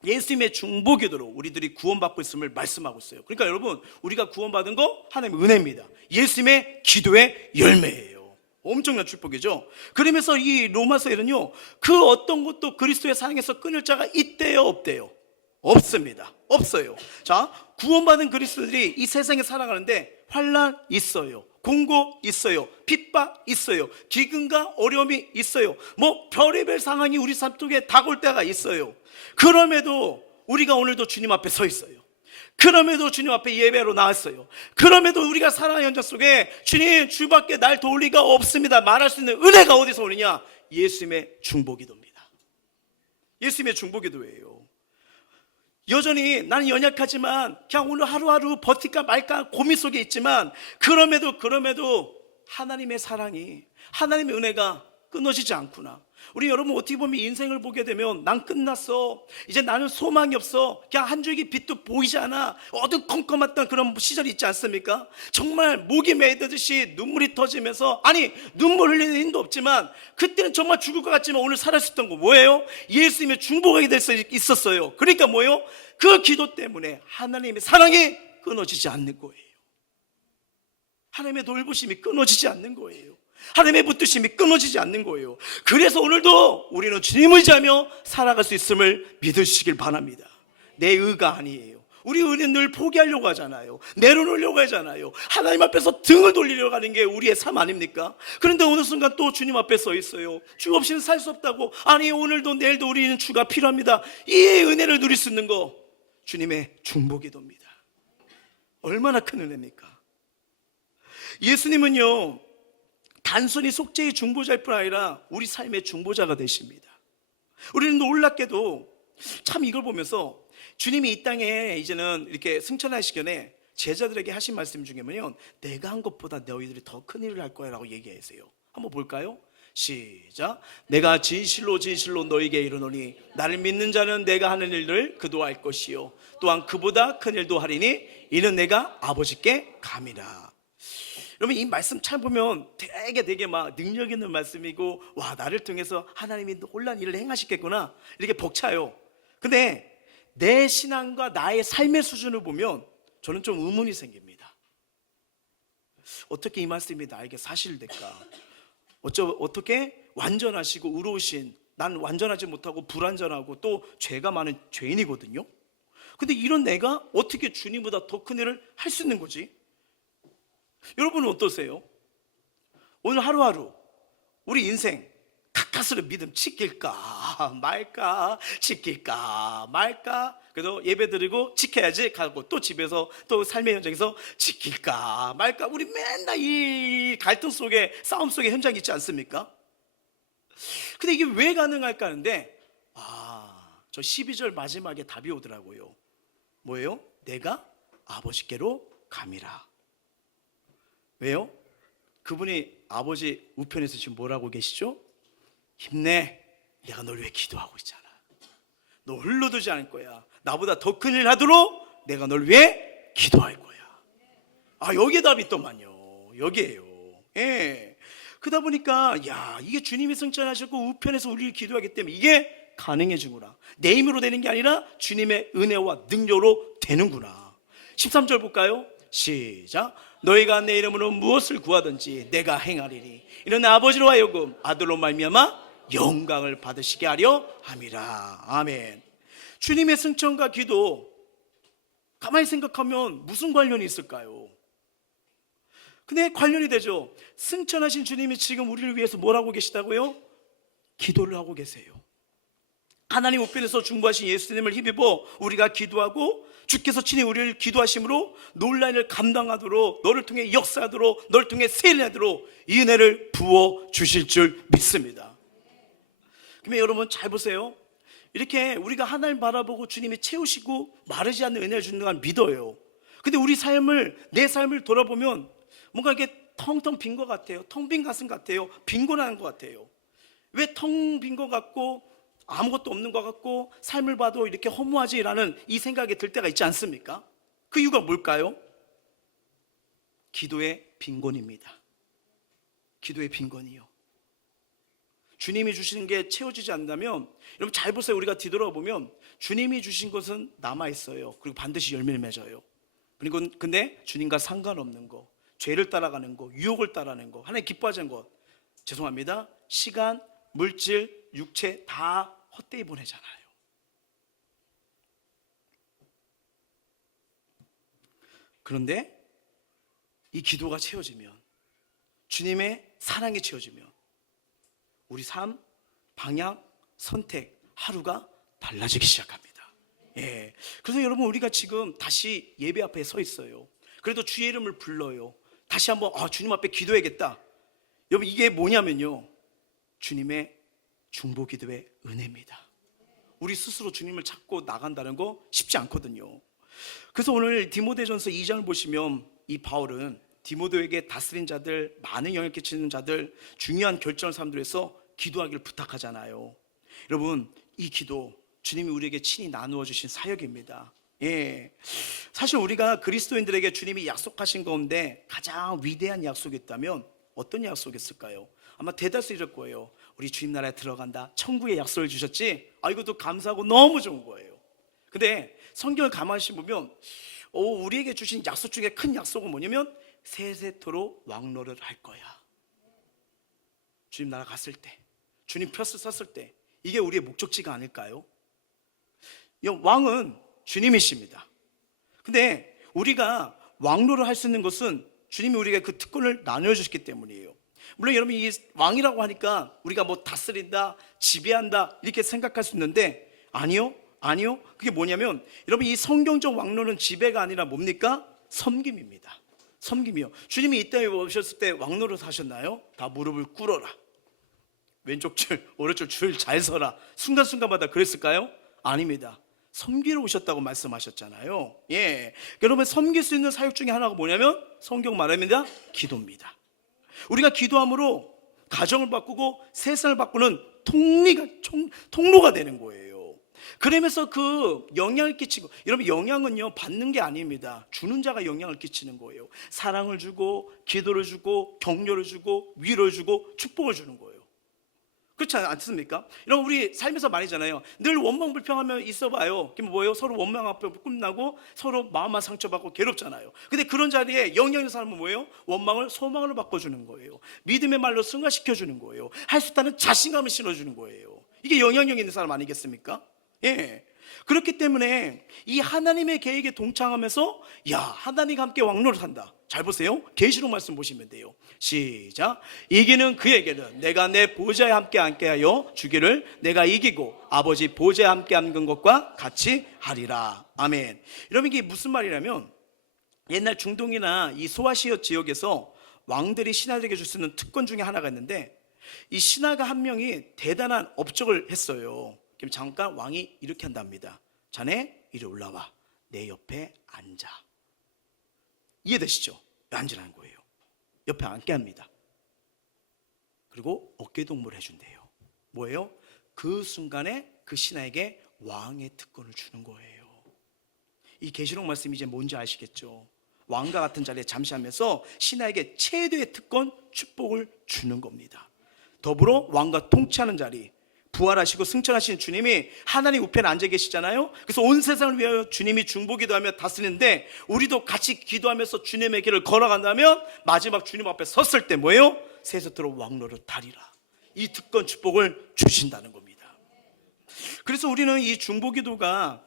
예수님의 중보기도로 우리들이 구원받고 있음을 말씀하고 있어요. 그러니까 여러분, 우리가 구원받은 거 하나님의 은혜입니다. 예수님의 기도의 열매예요. 엄청난 축복이죠. 그러면서 이 로마서에는요 그 어떤 것도 그리스도의 사랑에서 끊을 자가 있대요 없대요? 없습니다. 없어요. 자, 구원받은 그리스도들이 이 세상에 살아가는데 환난 있어요, 공고 있어요, 핍박 있어요, 기근과 어려움이 있어요, 뭐 별의별 상황이 우리 삶 속에 다가올 때가 있어요. 그럼에도 우리가 오늘도 주님 앞에 서 있어요. 그럼에도 주님 앞에 예배로 나왔어요. 그럼에도 우리가 살아가는 현장 속에 주님, 주밖에 날 도울 리가 없습니다 말할 수 있는 은혜가 어디서 오느냐? 예수님의 중보기도입니다. 예수님의 중보기도예요. 여전히 나는 연약하지만 그냥 오늘 하루하루 버틸까 말까 고민 속에 있지만 그럼에도 하나님의 사랑이, 하나님의 은혜가 끊어지지 않구나. 우리 여러분 어떻게 보면 인생을 보게 되면 난 끝났어, 이제 나는 소망이 없어, 그냥 한 줄기 빛도 보이지 않아, 어두컴컴했던 그런 시절이 있지 않습니까? 정말 목이 메이듯이 눈물이 터지면서, 아니 눈물 흘리는 힘도 없지만 그때는 정말 죽을 것 같지만 오늘 살아 있었던 거 뭐예요? 예수님의 중보가 될 수 있었어요. 그러니까 뭐예요? 그 기도 때문에 하나님의 사랑이 끊어지지 않는 거예요. 하나님의 돌보심이 끊어지지 않는 거예요. 하나님의 붙드심이 끊어지지 않는 거예요. 그래서 오늘도 우리는 주님을 의지하며 살아갈 수 있음을 믿으시길 바랍니다. 내 의가 아니에요. 우리 의는 늘 포기하려고 하잖아요. 내려놓으려고 하잖아요. 하나님 앞에서 등을 돌리려고 하는 게 우리의 삶 아닙니까? 그런데 어느 순간 또 주님 앞에 서 있어요. 주 없이는 살 수 없다고. 아니 오늘도 내일도 우리는 주가 필요합니다. 이 은혜를 누릴 수 있는 거 주님의 중보기도입니다. 얼마나 큰 은혜입니까? 예수님은요 단순히 속죄의 중보자일 뿐 아니라 우리 삶의 중보자가 되십니다. 우리는 놀랍게도 참 이걸 보면서 주님이 이 땅에 이제는 이렇게 승천하시기 전에 제자들에게 하신 말씀 중에 뭐냐면 내가 한 것보다 너희들이 더 큰 일을 할 거야 라고 얘기하세요. 한번 볼까요? 시작. 내가 진실로 너희에게 이르노니 나를 믿는 자는 내가 하는 일을 그도 할 것이요 또한 그보다 큰 일도 하리니 이는 내가 아버지께 감이라. 여러분 이 말씀 참 보면 되게 막 능력 있는 말씀이고 와 나를 통해서 하나님이 놀라운 일을 행하시겠구나 이렇게 벅차요. 근데 내 신앙과 나의 삶의 수준을 보면 저는 좀 의문이 생깁니다. 어떻게 이 말씀이 나에게 사실될까? 어떻게 완전하시고 의로우신 난 완전하지 못하고 불완전하고 또 죄가 많은 죄인이거든요. 근데 이런 내가 어떻게 주님보다 더 큰 일을 할 수 있는 거지? 여러분은 어떠세요? 오늘 하루하루 우리 인생 가까스로 믿음 지킬까 말까 지킬까 말까 그래도 예배 드리고 지켜야지 가고 또 집에서 또 삶의 현장에서 지킬까 말까 우리 맨날 이 갈등 속에 싸움 속에 현장이 있지 않습니까? 근데 이게 왜 가능할까 하는데 저 12절 마지막에 답이 오더라고요. 뭐예요? 내가 아버지께로 감이라. 왜요? 그분이 아버지 우편에서 지금 뭐라고 계시죠? 힘내, 내가 널 위해 기도하고 있잖아. 너 흘러두지 않을 거야. 나보다 더 큰 일 하도록 내가 널 위해 기도할 거야. 여기에 답이 있더만요. 여기에요. 예. 그러다 보니까 이게 주님이 승천하셨고 우편에서 우리를 기도하기 때문에 이게 가능해지구나. 내 힘으로 되는 게 아니라 주님의 은혜와 능력으로 되는구나. 13절 볼까요? 시작. 너희가 내 이름으로 무엇을 구하든지 내가 행하리니 이는 아버지로 하여금 아들로 말미암아 영광을 받으시게 하려 함이라. 아멘. 주님의 승천과 기도 가만히 생각하면 무슨 관련이 있을까요? 근데 관련이 되죠. 승천하신 주님이 지금 우리를 위해서 뭘 하고 계시다고요? 기도를 하고 계세요. 하나님 우편에서 중보하신 예수님을 힘입어 우리가 기도하고 주께서 친히 우리를 기도하심으로 놀라운 일을 감당하도록 너를 통해 역사하도록 너를 통해 세례하도록 이 은혜를 부어주실 줄 믿습니다. 그러면 여러분 잘 보세요. 이렇게 우리가 하나님 바라보고 주님이 채우시고 마르지 않는 은혜를 주는 걸 믿어요. 근데 내 삶을 돌아보면 뭔가 이게 텅텅 빈 것 같아요. 텅 빈 가슴 같아요. 빈곤한 것 같아요. 왜 텅 빈 것 같고 아무것도 없는 것 같고 삶을 봐도 이렇게 허무하지라는 이 생각이 들 때가 있지 않습니까? 그 이유가 뭘까요? 기도의 빈곤입니다. 기도의 빈곤이요. 주님이 주시는 게 채워지지 않는다면, 여러분 잘 보세요. 우리가 뒤돌아보면 주님이 주신 것은 남아있어요. 그리고 반드시 열매를 맺어요. 그리고 근데 주님과 상관없는 거, 죄를 따라가는 거, 유혹을 따라가는 거, 하나님 기뻐하지 않는 것, 죄송합니다, 시간, 물질, 육체 다 헛되이 보내잖아요. 그런데 이 기도가 채워지면, 주님의 사랑이 채워지면 우리 삶, 방향, 선택, 하루가 달라지기 시작합니다. 예. 그래서 여러분 우리가 지금 다시 예배 앞에 서 있어요. 그래도 주의 이름을 불러요. 다시 한번 주님 앞에 기도해야겠다. 여러분 이게 뭐냐면요, 주님의 중보기도의 은혜입니다. 우리 스스로 주님을 찾고 나간다는 거 쉽지 않거든요. 그래서 오늘 디모데전서 2장을 보시면 이 바울은 디모데에게 다스린 자들, 많은 영향을 끼치는 자들, 중요한 결정을 사람들에서 기도하기를 부탁하잖아요. 여러분 이 기도 주님이 우리에게 친히 나누어 주신 사역입니다. 예, 사실 우리가 그리스도인들에게 주님이 약속하신 가운데 가장 위대한 약속이 있다면 어떤 약속이었을까요? 아마 대다수 이럴 거예요. 우리 주님 나라에 들어간다, 천국의 약속을 주셨지? 이것도 감사하고 너무 좋은 거예요. 근데 성경을 가만히 보면 우리에게 주신 약속 중에 큰 약속은 뭐냐면 세세토록 왕노를 할 거야. 주님 나라 갔을 때, 주님 펴서 섰을 때, 이게 우리의 목적지가 아닐까요? 왕은 주님이십니다. 근데 우리가 왕노를 할 수 있는 것은 주님이 우리에게 그 특권을 나누어 주셨기 때문이에요. 물론 여러분 이 왕이라고 하니까 우리가 뭐 다스린다, 지배한다 이렇게 생각할 수 있는데 아니요. 그게 뭐냐면 여러분 이 성경적 왕노는 지배가 아니라 뭡니까? 섬김입니다. 섬김이요. 주님이 이 땅에 오셨을 때 왕노를 하셨나요? 다 무릎을 꿇어라, 왼쪽 줄 오른쪽 줄 잘 서라, 순간순간마다 그랬을까요? 아닙니다. 섬기러 오셨다고 말씀하셨잖아요. 예, 여러분 섬길 수 있는 사역 중에 하나가 뭐냐면 성경 말합니다, 기도입니다. 우리가 기도함으로 가정을 바꾸고 세상을 바꾸는 통로가 되는 거예요. 그러면서 그 영향을 끼치고, 여러분 영향은요 받는 게 아닙니다. 주는 자가 영향을 끼치는 거예요. 사랑을 주고 기도를 주고 격려를 주고 위로를 주고 축복을 주는 거예요. 그렇지 않습니까? 여러분 우리 삶에서 말이잖아요. 늘 원망 불평하며 있어봐요. 그럼 뭐예요? 서로 원망 앞에 끝나고 서로 마음만 상처받고 괴롭잖아요. 근데 그런 자리에 영향 있는 사람은 뭐예요? 원망을 소망으로 바꿔주는 거예요. 믿음의 말로 승화시켜주는 거예요. 할 수 있다는 자신감을 실어주는 거예요. 이게 영향력 있는 사람 아니겠습니까? 예. 그렇기 때문에 이 하나님의 계획에 동참하면서 하나님과 함께 왕노를 한다. 잘 보세요. 계시록 말씀 보시면 돼요. 시작. 이기는 그에게는 내가 내 보좌에 함께하여 주기를 내가 이기고 아버지 보좌에 함께 앉은 것과 같이 하리라. 아멘. 여러분 이게 무슨 말이냐면 옛날 중동이나 이 소아시아 지역에서 왕들이 신하들에게 줄 수 있는 특권 중에 하나가 있는데, 이 신하가 한 명이 대단한 업적을 했어요. 그럼 잠깐 왕이 이렇게 한답니다. 자네 이리 올라와, 내 옆에 앉아. 이해되시죠? 앉으라는 거예요. 옆에 앉게 합니다. 그리고 어깨 동무를 해준대요. 뭐예요? 그 순간에 그 신하에게 왕의 특권을 주는 거예요. 이 계시록 말씀이 이제 뭔지 아시겠죠? 왕과 같은 자리에 잠시하면서 신하에게 최대의 특권, 축복을 주는 겁니다. 더불어 왕과 통치하는 자리, 부활하시고 승천하신 주님이 하나님 우편에 앉아 계시잖아요. 그래서 온 세상을 위하여 주님이 중보기도하며 다스리는데, 우리도 같이 기도하면서 주님의 길을 걸어간다면 마지막 주님 앞에 섰을 때 뭐예요? 세세토록 왕노를 다리라. 이 특권 축복을 주신다는 겁니다. 그래서 우리는 이 중보기도가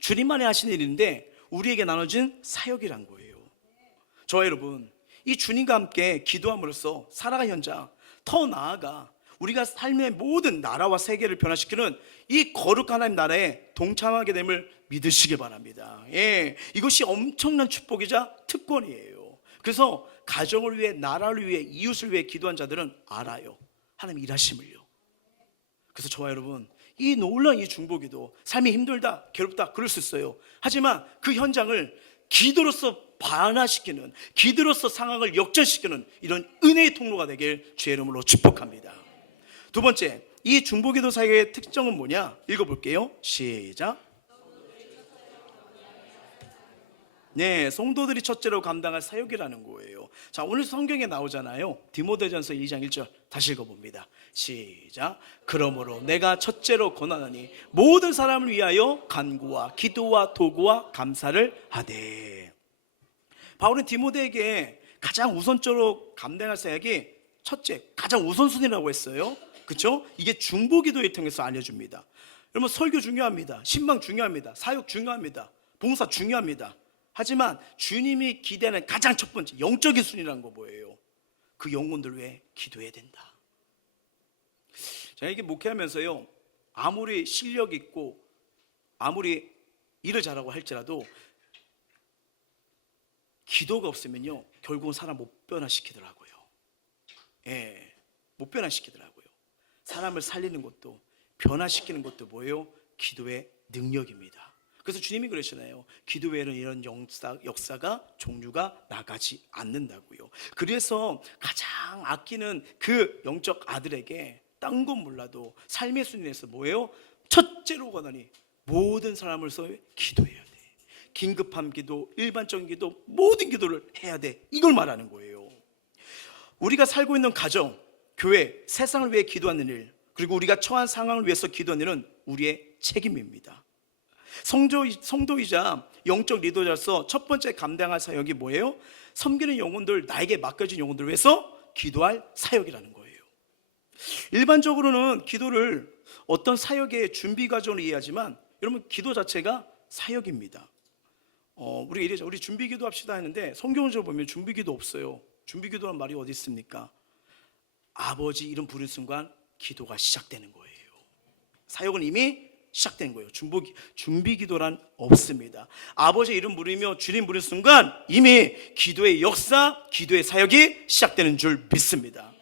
주님만이 하신 일인데 우리에게 나눠진 사역이란 거예요. 저와 여러분, 이 주님과 함께 기도함으로써 살아가는 현장, 더 나아가 우리가 삶의 모든 나라와 세계를 변화시키는 이 거룩한 하나님 나라에 동참하게 됨을 믿으시기 바랍니다. 예, 이것이 엄청난 축복이자 특권이에요. 그래서 가정을 위해, 나라를 위해, 이웃을 위해 기도한 자들은 알아요, 하나님 일하심을요. 그래서 저와 여러분, 이 놀라운 이 중보기도, 삶이 힘들다, 괴롭다 그럴 수 있어요. 하지만 그 현장을 기도로서 반화시키는, 기도로서 상황을 역전시키는 이런 은혜의 통로가 되길 주의 이름으로 축복합니다. 두 번째, 이 중보기도 사역의 특징은 뭐냐? 읽어볼게요. 시작. 네, 성도들이 첫째로 감당할 사역이라는 거예요. 자, 오늘 성경에 나오잖아요. 디모데전서 2장 1절 다시 읽어봅니다. 시작. 그러므로 내가 첫째로 권하노니 모든 사람을 위하여 간구와 기도와 도구와 감사를 하되. 바울은 디모데에게 가장 우선적으로 감당할 사역이 첫째, 가장 우선순위라고 했어요. 그렇죠? 이게 중보기도를 통해서 알려줍니다. 여러분, 설교 중요합니다. 신방 중요합니다. 사역 중요합니다. 봉사 중요합니다. 하지만 주님이 기대하는 가장 첫 번째 영적인 순위라는 거 뭐예요? 그 영혼들 위해 기도해야 된다. 제가 이게 목회하면서요, 아무리 실력 있고 아무리 일을 잘하고 할지라도 기도가 없으면요, 결국은 사람 못 변화시키더라고요. 예, 못 변화시키더라고요. 사람을 살리는 것도 변화시키는 것도 뭐예요? 기도의 능력입니다. 그래서 주님이 그러시나요? 기도 외에는 이런 역사가 종류가 나가지 않는다고요. 그래서 가장 아끼는 그 영적 아들에게 딴 건 몰라도 삶의 순위에서 뭐예요? 첫째로 권하니 모든 사람을 위해서 기도해야 돼. 긴급한 기도, 일반적인 기도, 모든 기도를 해야 돼. 이걸 말하는 거예요. 우리가 살고 있는 가정, 교회, 세상을 위해 기도하는 일, 그리고 우리가 처한 상황을 위해서 기도하는 일은 우리의 책임입니다. 성도이자 영적 리더로서 첫 번째 감당할 사역이 뭐예요? 섬기는 영혼들, 나에게 맡겨진 영혼들을 위해서 기도할 사역이라는 거예요. 일반적으로는 기도를 어떤 사역의 준비 과정으로 이해하지만 여러분, 기도 자체가 사역입니다. 우리가 이래죠. 우리 준비 기도 합시다 했는데 성경을 보면 준비 기도 없어요. 준비 기도란 말이 어디 있습니까? 아버지 이름 부른 순간 기도가 시작되는 거예요. 사역은 이미 시작된 거예요. 준비 기도란 없습니다. 아버지 이름 부르며 주님 부른 순간 이미 기도의 역사, 기도의 사역이 시작되는 줄 믿습니다.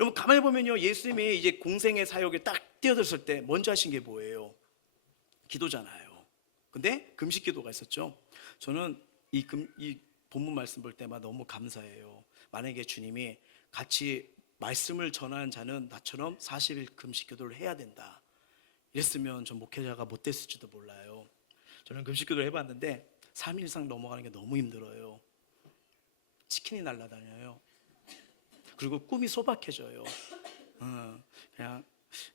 여러분, 가만히 보면요, 예수님이 이제 공생의 사역에 딱 뛰어들었을 때 먼저 하신 게 뭐예요? 기도잖아요. 근데 금식 기도가 있었죠. 저는 이 본문 말씀 볼 때마다 너무 감사해요. 만약에 주님이 같이 말씀을 전하는 자는 나처럼 40일 금식 기도를 해야 된다 이랬으면 전 목회자가 못 됐을지도 몰라요. 저는 금식 기도를 해봤는데 3일 이상 넘어가는 게 너무 힘들어요. 치킨이 날아다녀요. 그리고 꿈이 소박해져요. 그냥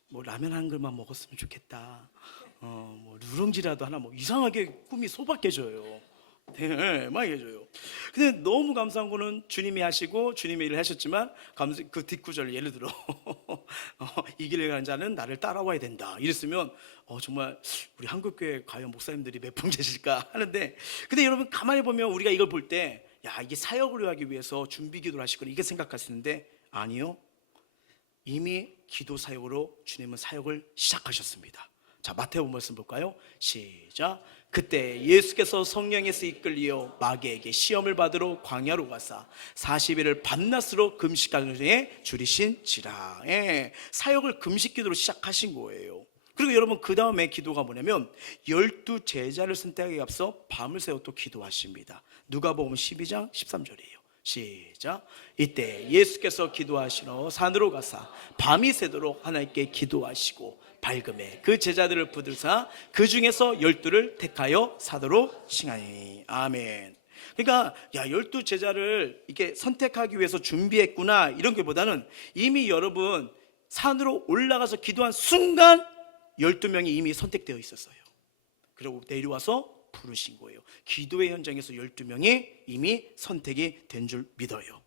뭐 라면 한 그릇만 먹었으면 좋겠다. 뭐 누룽지라도 하나, 뭐 이상하게 꿈이 소박해져요. 대박해져요. 근데 너무 감사한 거는 주님이 하시고 주님의 일을 하셨지만 그 뒷구절, 예를 들어 이 길을 가는 자는 나를 따라와야 된다 이랬으면 정말 우리 한국교회 과연 목사님들이 몇 분 계실까 하는데, 근데 여러분 가만히 보면 우리가 이걸 볼 때 야, 이게 사역을 하기 위해서 준비 기도를 하시거나 이게 생각할 수 있는데 아니요, 이미 기도 사역으로 주님은 사역을 시작하셨습니다. 자, 마태복음 말씀 볼까요? 시작. 그때 예수께서 성령에서 이끌리어 마귀에게 시험을 받으러 광야로 가사 40일을 밤낮으로 금식하는 중에 줄이신지라. 사역을 금식 기도로 시작하신 거예요. 그리고 여러분, 그 다음에 기도가 뭐냐면 12 제자를 선택하기에 앞서 밤을 새워 또 기도하십니다. 누가복음 12장 13절이에요 시작. 이때 예수께서 기도하시러 산으로 가사 밤이 새도록 하나님께 기도하시고 밝음에 그 제자들을 붙들사 그 중에서 12를 택하여 사도로 칭하니. 아멘. 그러니까 12 제자를 이렇게 선택하기 위해서 준비했구나 이런 게보다는 이미 여러분 산으로 올라가서 기도한 순간 12명이 이미 선택되어 있었어요. 그리고 내려와서 부르신 거예요. 기도의 현장에서 12명이 이미 선택이 된 줄 믿어요.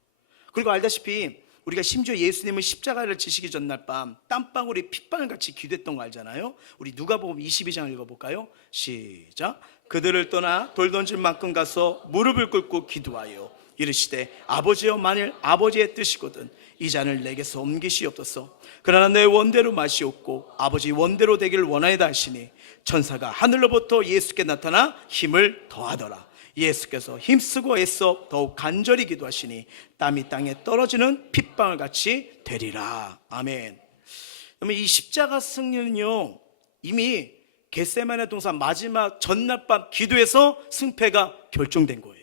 그리고 알다시피 우리가 심지어 예수님은 십자가를 지시기 전날 밤 땀방울이 핏방울 같이 기도했던 거 알잖아요. 우리 누가복음 22장 읽어볼까요? 시작. 그들을 떠나 돌 던질 만큼 가서 무릎을 꿇고 기도하여 이르시되 아버지여, 만일 아버지의 뜻이거든 이 잔을 내게서 옮기시옵소서. 그러나 내 원대로 마시옵고 아버지 원대로 되기를 원하이다 하시니 천사가 하늘로부터 예수께 나타나 힘을 더하더라. 예수께서 힘쓰고 애써 더욱 간절히 기도하시니 땀이 땅에 떨어지는 핏방울 같이 되리라. 아멘. 그러면 이 십자가 승리는요, 이미 겟세마네 동산 마지막 전날 밤 기도에서 승패가 결정된 거예요.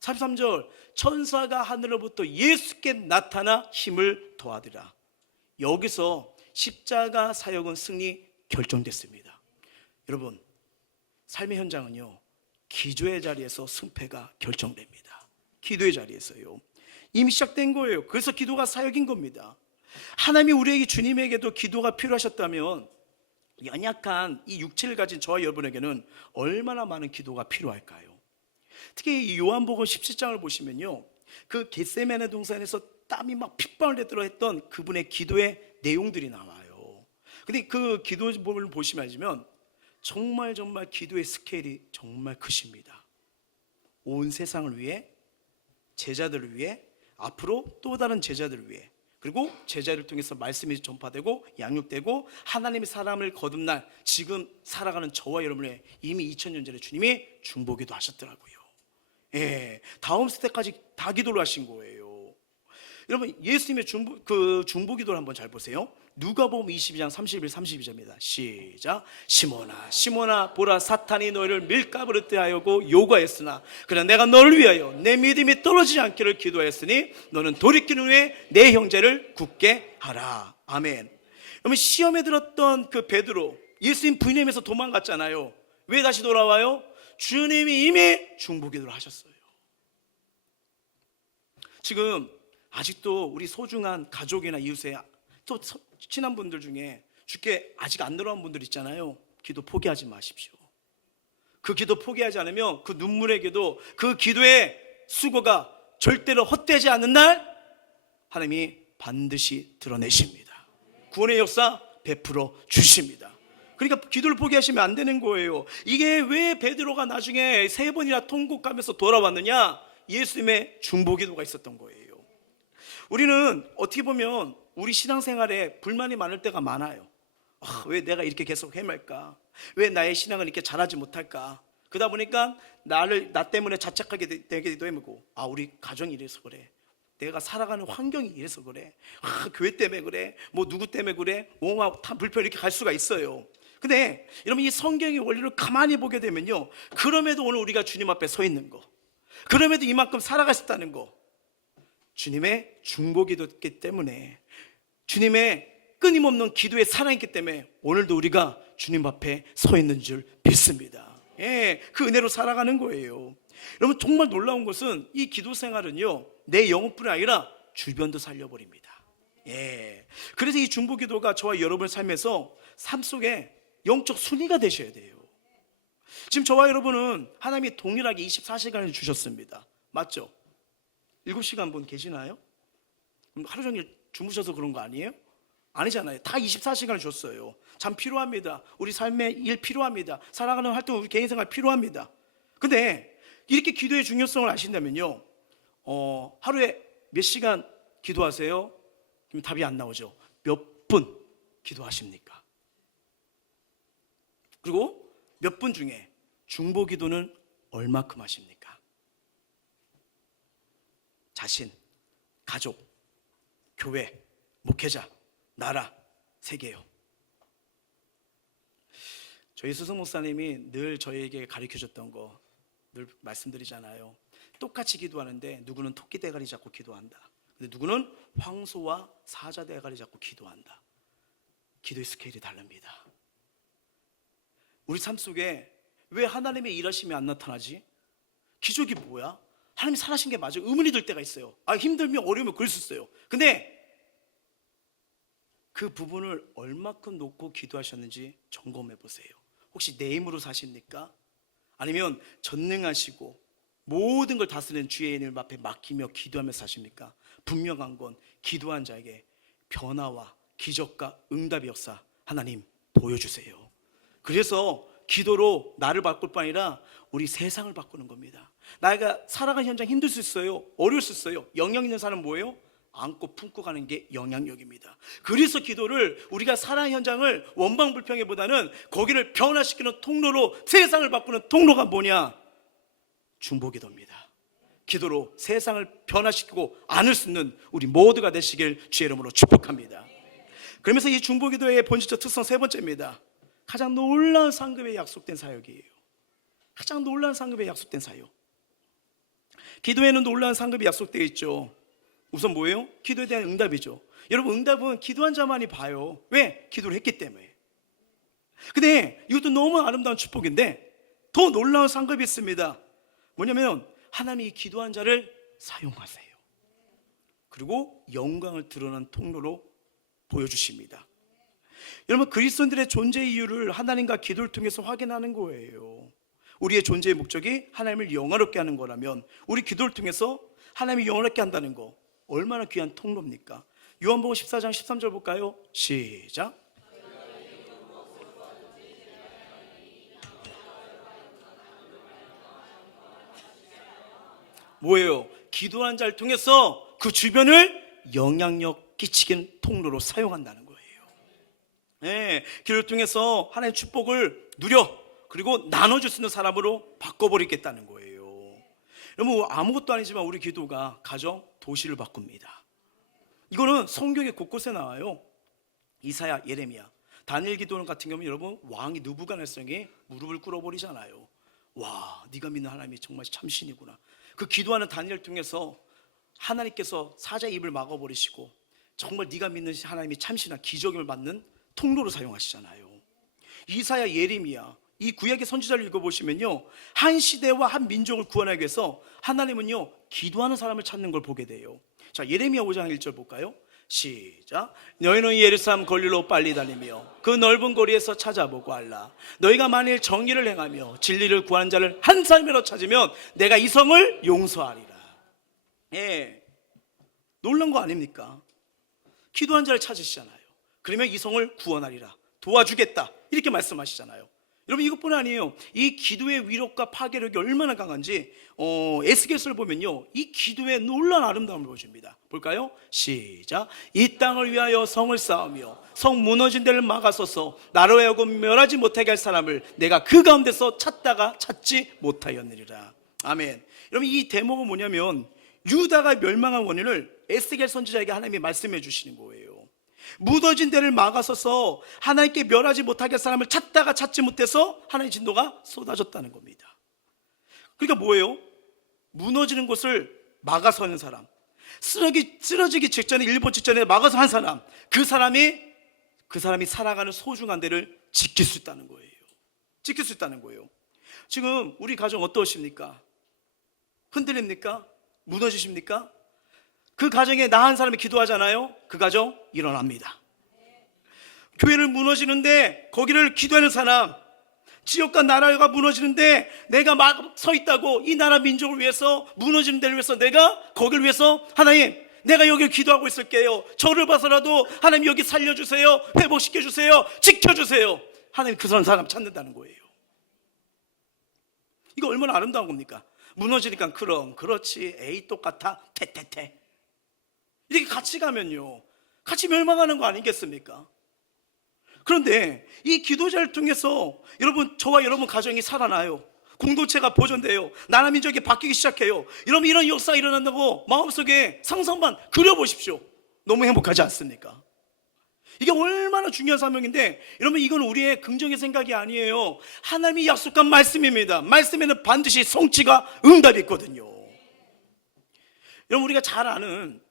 43절, 천사가 하늘로부터 예수께 나타나 힘을 더하더라. 여기서 십자가 사역은 승리 결정됐습니다. 여러분, 삶의 현장은요, 기도의 자리에서 승패가 결정됩니다. 기도의 자리에서요, 이미 시작된 거예요. 그래서 기도가 사역인 겁니다. 하나님이 우리에게, 주님에게도 기도가 필요하셨다면 연약한 이 육체를 가진 저와 여러분에게는 얼마나 많은 기도가 필요할까요? 특히 이 요한복음 17장을 보시면요, 그 겟세마네 동산에서 땀이 막 핏방울 내도록 했던 그분의 기도의 내용들이 나와요. 근데 그 기도를 보시면 정말 기도의 스케일이 정말 크십니다. 온 세상을 위해, 제자들을 위해, 앞으로 또 다른 제자들을 위해, 그리고 제자를 통해서 말씀이 전파되고 양육되고 하나님의 사람을 거듭날 지금 살아가는 저와 여러분의 이미 2000년 전에 주님이 중보기도 하셨더라고요. 예, 다음 스텝까지 다 기도를 하신 거예요. 여러분, 예수님의 중보기도를 한번 잘 보세요. 누가복음 22장 31, 32절입니다. 시작. 시몬아 시몬아 보라, 사탄이 너희를 밀가부르뜨 하려고 요구하였으나 그러나 내가 너를 위하여 내 믿음이 떨어지지 않기를 기도하였으니 너는 돌이킨 후에 내 형제를 굳게 하라. 아멘. 여러분, 시험에 들었던 그 베드로, 예수님 부인하면서 도망갔잖아요. 왜 다시 돌아와요? 주님이 이미 중보기도를 하셨어요. 지금 아직도 우리 소중한 가족이나 이웃에, 또 친한 분들 중에 주께 아직 안 들어온 분들 있잖아요. 기도 포기하지 마십시오. 그 기도 포기하지 않으면 그 눈물에게도 그 기도의 수고가 절대로 헛되지 않는 날 하나님이 반드시 드러내십니다. 구원의 역사 베풀어 주십니다. 그러니까 기도를 포기하시면 안 되는 거예요. 이게 왜 베드로가 나중에 3번이나 통곡하면서 돌아왔느냐? 예수님의 중보기도가 있었던 거예요. 우리는 어떻게 보면 우리 신앙생활에 불만이 많을 때가 많아요. 왜 내가 이렇게 계속 헤맬까? 왜 나의 신앙을 이렇게 잘하지 못할까? 그러다 보니까 나 때문에 자책하게 되기도 하고, 우리 가정이 이래서 그래, 내가 살아가는 환경이 이래서 그래, 교회 때문에 그래, 뭐 누구 때문에 그래, 다 불편, 이렇게 갈 수가 있어요. 근데 여러분, 이 성경의 원리를 가만히 보게 되면요, 그럼에도 오늘 우리가 주님 앞에 서 있는 거, 그럼에도 이만큼 살아가셨다는 거, 주님의 중보기도였기 때문에, 주님의 끊임없는 기도에 살아있기 때문에 오늘도 우리가 주님 앞에 서 있는 줄 믿습니다. 예, 그 은혜로 살아가는 거예요. 여러분, 정말 놀라운 것은 이 기도 생활은요, 내 영혼뿐이 아니라 주변도 살려버립니다. 예, 그래서 이 중보기도가 저와 여러분의 삶에서 삶 속에 영적 순위가 되셔야 돼요. 지금 저와 여러분은 하나님이 동일하게 24시간을 주셨습니다. 맞죠? 7시간 분 계시나요? 하루 종일 주무셔서 그런 거 아니에요? 아니잖아요. 다 24시간을 줬어요. 잠 필요합니다. 우리 삶에 일 필요합니다. 살아가는 활동, 우리 개인 생활 필요합니다. 근데 이렇게 기도의 중요성을 아신다면요, 하루에 몇 시간 기도하세요? 그럼 답이 안 나오죠. 몇 분 기도하십니까? 그리고 몇 분 중에 중보기도는 얼마큼 하십니까? 자신, 가족, 교회, 목회자, 나라, 세계요. 저희 수석 목사님이 늘 저희에게 가르쳐줬던 거 늘 말씀드리잖아요. 똑같이 기도하는데 누구는 토끼 대가리 잡고 기도한다. 근데 누구는 황소와 사자 대가리 잡고 기도한다. 기도의 스케일이 다릅니다. 우리 삶 속에 왜 하나님의 일하심이 안 나타나지? 기적이 뭐야? 하나님이 살아신 게 맞아요? 의문이 들 때가 있어요. 힘들면 어려우면 그럴 수 있어요. 근데 그 부분을 얼마큼 놓고 기도하셨는지 점검해 보세요. 혹시 내 힘으로 사십니까? 아니면 전능하시고 모든 걸 다스리는 주의 이름 앞에 맡기며 기도하면서 사십니까? 분명한 건 기도한 자에게 변화와 기적과 응답의 역사 하나님 보여주세요. 그래서 기도로 나를 바꿀 뿐 아니라 우리 세상을 바꾸는 겁니다. 나가 살아가는 현장 힘들 수 있어요. 어려울 수 있어요. 영향 있는 사람은 뭐예요? 안고 품고 가는 게 영향력입니다. 그래서 기도를, 우리가 살아가는 현장을 원방불평보다는 거기를 변화시키는 통로로, 세상을 바꾸는 통로가 뭐냐? 중보기도입니다. 기도로 세상을 변화시키고 안을 수 있는 우리 모두가 되시길 주의 이름으로 축복합니다. 그러면서 이 중보기도의 본질적 특성 3번째입니다. 가장 놀라운 상급에 약속된 사역이에요. 가장 놀라운 상급에 약속된 사역. 기도에는 놀라운 상급이 약속되어 있죠. 우선 뭐예요? 기도에 대한 응답이죠. 여러분, 응답은 기도한 자만이 봐요. 왜? 기도를 했기 때문에. 근데 이것도 너무 아름다운 축복인데 더 놀라운 상급이 있습니다. 뭐냐면 하나님이 기도한 자를 사용하세요. 그리고 영광을 드러난 통로로 보여주십니다. 여러분, 그리스도인들의 존재 이유를 하나님과 기도를 통해서 확인하는 거예요. 우리의 존재의 목적이 하나님을 영화롭게 하는 거라면 우리 기도를 통해서 하나님이 영화롭게 한다는 거 얼마나 귀한 통로입니까? 요한복음 14장 13절 볼까요? 시작. 뭐예요? 기도하는 자를 통해서 그 주변을 영향력 끼치는 통로로 사용한다는 거예요. 네, 기도를 통해서 하나님의 축복을 누려 그리고 나눠줄 수 있는 사람으로 바꿔버리겠다는 거예요. 여러분, 아무것도 아니지만 우리 기도가 가정, 도시를 바꿉니다. 이거는 성경의 곳곳에 나와요. 이사야, 예레미야, 다니엘 기도 같은 경우는 여러분, 왕이 느부갓네살에게 무릎을 꿇어버리잖아요. 와, 네가 믿는 하나님이 정말 참신이구나. 그 기도하는 다니엘을 통해서 하나님께서 사자의 입을 막아버리시고 정말 네가 믿는 하나님이 참신한 기적임을 받는 통로로 사용하시잖아요. 이사야, 예레미야, 이 구약의 선지자를 읽어보시면요, 한 시대와 한 민족을 구원하기 위해서 하나님은요 기도하는 사람을 찾는 걸 보게 돼요. 자, 예레미야 5장 1절 볼까요? 시작. 너희는 예루살렘 거리로 빨리 다니며 그 넓은 거리에서 찾아보고 알라. 너희가 만일 정의를 행하며 진리를 구하는 자를 한 사람이라도 찾으면 내가 이 성을 용서하리라. 예, 놀란 거 아닙니까? 기도한 자를 찾으시잖아요. 그러면 이 성을 구원하리라, 도와주겠다, 이렇게 말씀하시잖아요. 여러분, 이것뿐 아니에요. 이 기도의 위력과 파괴력이 얼마나 강한지 에스겔서를 보면요, 이 기도의 놀라운 아름다움을 보여줍니다. 볼까요? 시작. 이 땅을 위하여 성을 쌓으며 성 무너진 데를 막아서서 나로 하여금 멸하지 못하게 할 사람을 내가 그 가운데서 찾다가 찾지 못하였느니라. 아멘. 여러분, 이 대목은 뭐냐면 유다가 멸망한 원인을 에스겔 선지자에게 하나님이 말씀해 주시는 거예요. 무너진 데를 막아서서 하나님께 멸하지 못하게 할 사람을 찾다가 찾지 못해서 하나님의 진노가 쏟아졌다는 겁니다. 그러니까 뭐예요? 무너지는 곳을 막아서는 사람, 쓰러지기 직전에, 일본 직전에 막아서 한 사람, 그 사람이 살아가는 소중한 데를 지킬 수 있다는 거예요. 지킬 수 있다는 거예요. 지금 우리 가정 어떠십니까? 흔들립니까? 무너지십니까? 그 가정에 나 한 사람이 기도하잖아요. 그 가정 일어납니다. 교회를 무너지는데 거기를 기도하는 사람, 지역과 나라가 무너지는데 내가 막 서 있다고 이 나라 민족을 위해서, 무너지는 데를 위해서 내가 거기를 위해서 하나님, 내가 여기를 기도하고 있을게요. 저를 봐서라도 하나님 여기 살려주세요, 회복시켜주세요, 지켜주세요. 하나님 그 사람 찾는다는 거예요. 이거 얼마나 아름다운 겁니까? 무너지니까 그럼 그렇지, 에이 똑같아, 태태태, 이렇게 같이 가면요 같이 멸망하는 거 아니겠습니까? 그런데 이 기도자를 통해서 여러분, 저와 여러분 가정이 살아나요. 공동체가 보존돼요. 나라 민족이 바뀌기 시작해요. 여러분, 이런 역사가 일어난다고 마음속에 상상만 그려보십시오. 너무 행복하지 않습니까? 이게 얼마나 중요한 사명인데, 여러분, 이건 우리의 긍정의 생각이 아니에요. 하나님이 약속한 말씀입니다. 말씀에는 반드시 성취가, 응답이 있거든요. 여러분, 우리가 잘 아는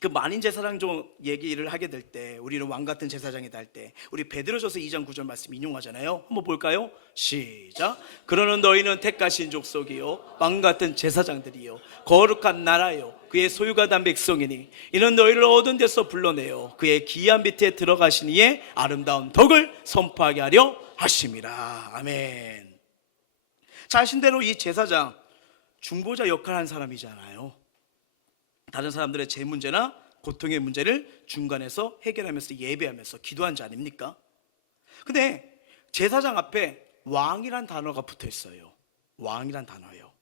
그 만인 제사장 얘기를 하게 될 때, 우리는 왕 같은 제사장이다 할 때 우리 베드로전서 2장 9절 말씀 인용하잖아요. 한번 볼까요? 시작. 그러는 너희는 택하신 족속이요 왕 같은 제사장들이요 거룩한 나라요 그의 소유가 된 백성이니 이는 너희를 어두운 데서 불러내어 그의 기한 밑에 들어가신 이의 아름다운 덕을 선포하게 하려 하심이라. 아멘. 자신대로 이 제사장 중보자 역할을 한 사람이잖아요. 다른 사람들의 제 문제나 고통의 문제를 중간에서 해결하면서 예배하면서 기도한 자 아닙니까? 근데 제사장 앞에 왕이란 단어가 붙어 있어요. 왕이란 단어예요.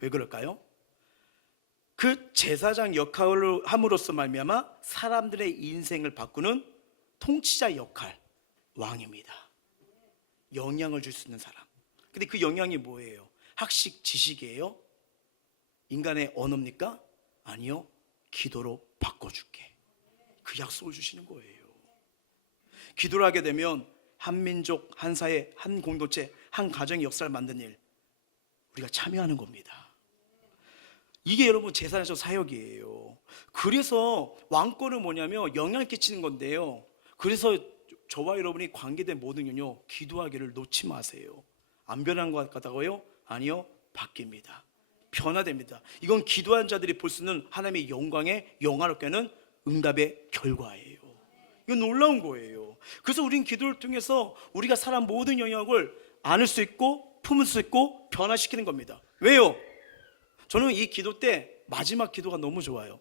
왜 그럴까요? 그 제사장 역할을 함으로써 말미암아 사람들의 인생을 바꾸는 통치자 역할, 왕입니다. 영향을 줄 수 있는 사람. 근데 그 영향이 뭐예요? 학식, 지식이에요? 인간의 언어입니까? 아니요, 기도로 바꿔줄게, 그 약속을 주시는 거예요. 기도를 하게 되면 한 민족, 한 사회, 한 공동체, 한 가정의 역사를 만든 일, 우리가 참여하는 겁니다. 이게 여러분 제사장적 사역이에요. 그래서 왕권은 뭐냐면 영향을 끼치는 건데요, 그래서 저와 여러분이 관계된 모든 일은요, 기도하기를 놓지 마세요. 안 변한 것 같다고요? 아니요, 바뀝니다. 변화됩니다. 이건 기도한 자들이 볼 수 있는 하나님의 영광의 영화롭게 하는 응답의 결과예요. 이건 놀라운 거예요. 그래서 우린 기도를 통해서 우리가 살아온 모든 영역을 안을 수 있고 품을 수 있고 변화시키는 겁니다. 왜요? 저는 이 기도 때 마지막 기도가 너무 좋아요.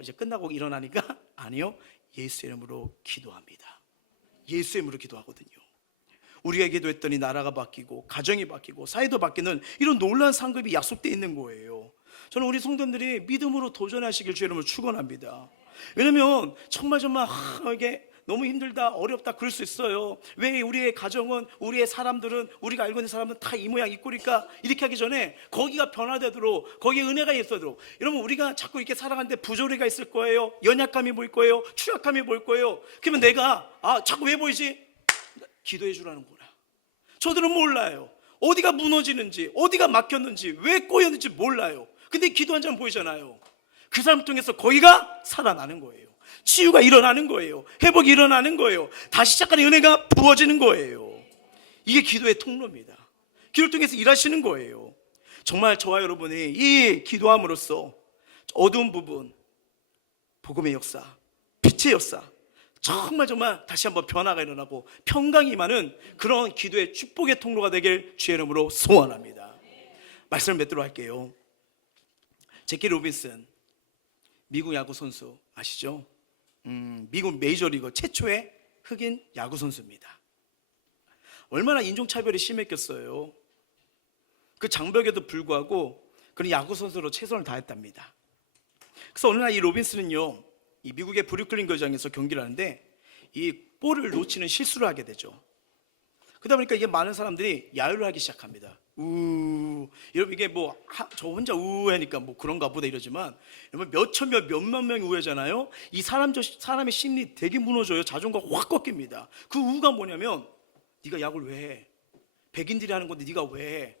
이제 끝나고 일어나니까 아니요, 예수 이름으로 기도합니다. 예수 이름으로 기도하거든요. 우리가 기도했더니 나라가 바뀌고 가정이 바뀌고 사회도 바뀌는 이런 놀라운 상급이 약속되어 있는 거예요. 저는 우리 성도님들이 믿음으로 도전하시길 주의 이름으로 축원합니다. 왜냐면 정말 이게 너무 힘들다, 어렵다 그럴 수 있어요. 왜 우리의 가정은, 우리의 사람들은, 우리가 알고 있는 사람은 다 이 모양 이 꼴일까? 이렇게 하기 전에 거기가 변화되도록, 거기에 은혜가 있어도록, 여러분 우리가 자꾸 이렇게 살아가는데 부조리가 있을 거예요. 연약감이 보일 거예요. 추약함이 보일 거예요. 그러면 내가 자꾸 왜 보이지? 기도해 주라는구나. 저들은 몰라요. 어디가 무너지는지, 어디가 막혔는지, 왜 꼬였는지 몰라요. 근데 기도한 자는 보이잖아요. 그 사람 통해서 거기가 살아나는 거예요. 치유가 일어나는 거예요. 회복이 일어나는 거예요. 다시 시작하는 은혜가 부어지는 거예요. 이게 기도의 통로입니다. 기도를 통해서 일하시는 거예요. 정말 저와 여러분이 이 기도함으로써 어두운 부분, 복음의 역사, 빛의 역사, 정말 다시 한번 변화가 일어나고 평강이 임하는 그런 기도의 축복의 통로가 되길 주의 이름으로 소원합니다. 말씀을 맺도록 할게요. 제키 로빈슨, 미국 야구 선수 아시죠? 미국 메이저리그 최초의 흑인 야구 선수입니다. 얼마나 인종차별이 심했겠어요. 그 장벽에도 불구하고 그는 야구 선수로 최선을 다했답니다. 그래서 어느 날 이 로빈슨은요, 이 미국의 브루클린球장에서 경기를 하는데 이 볼을 놓치는 실수를 하게 되죠. 그러다 보니까 이게 많은 사람들이 야유를 하기 시작합니다. 여러분 이게 저 혼자 우하니까 그런가 보다 이러지만, 여러분 몇만 명이 우하잖아요. 이 사람의 심리 되게 무너져요. 자존감 확 꺾입니다. 그 우가 뭐냐면, 네가 야구를 왜 해? 백인들이 하는 건데 네가 왜 해?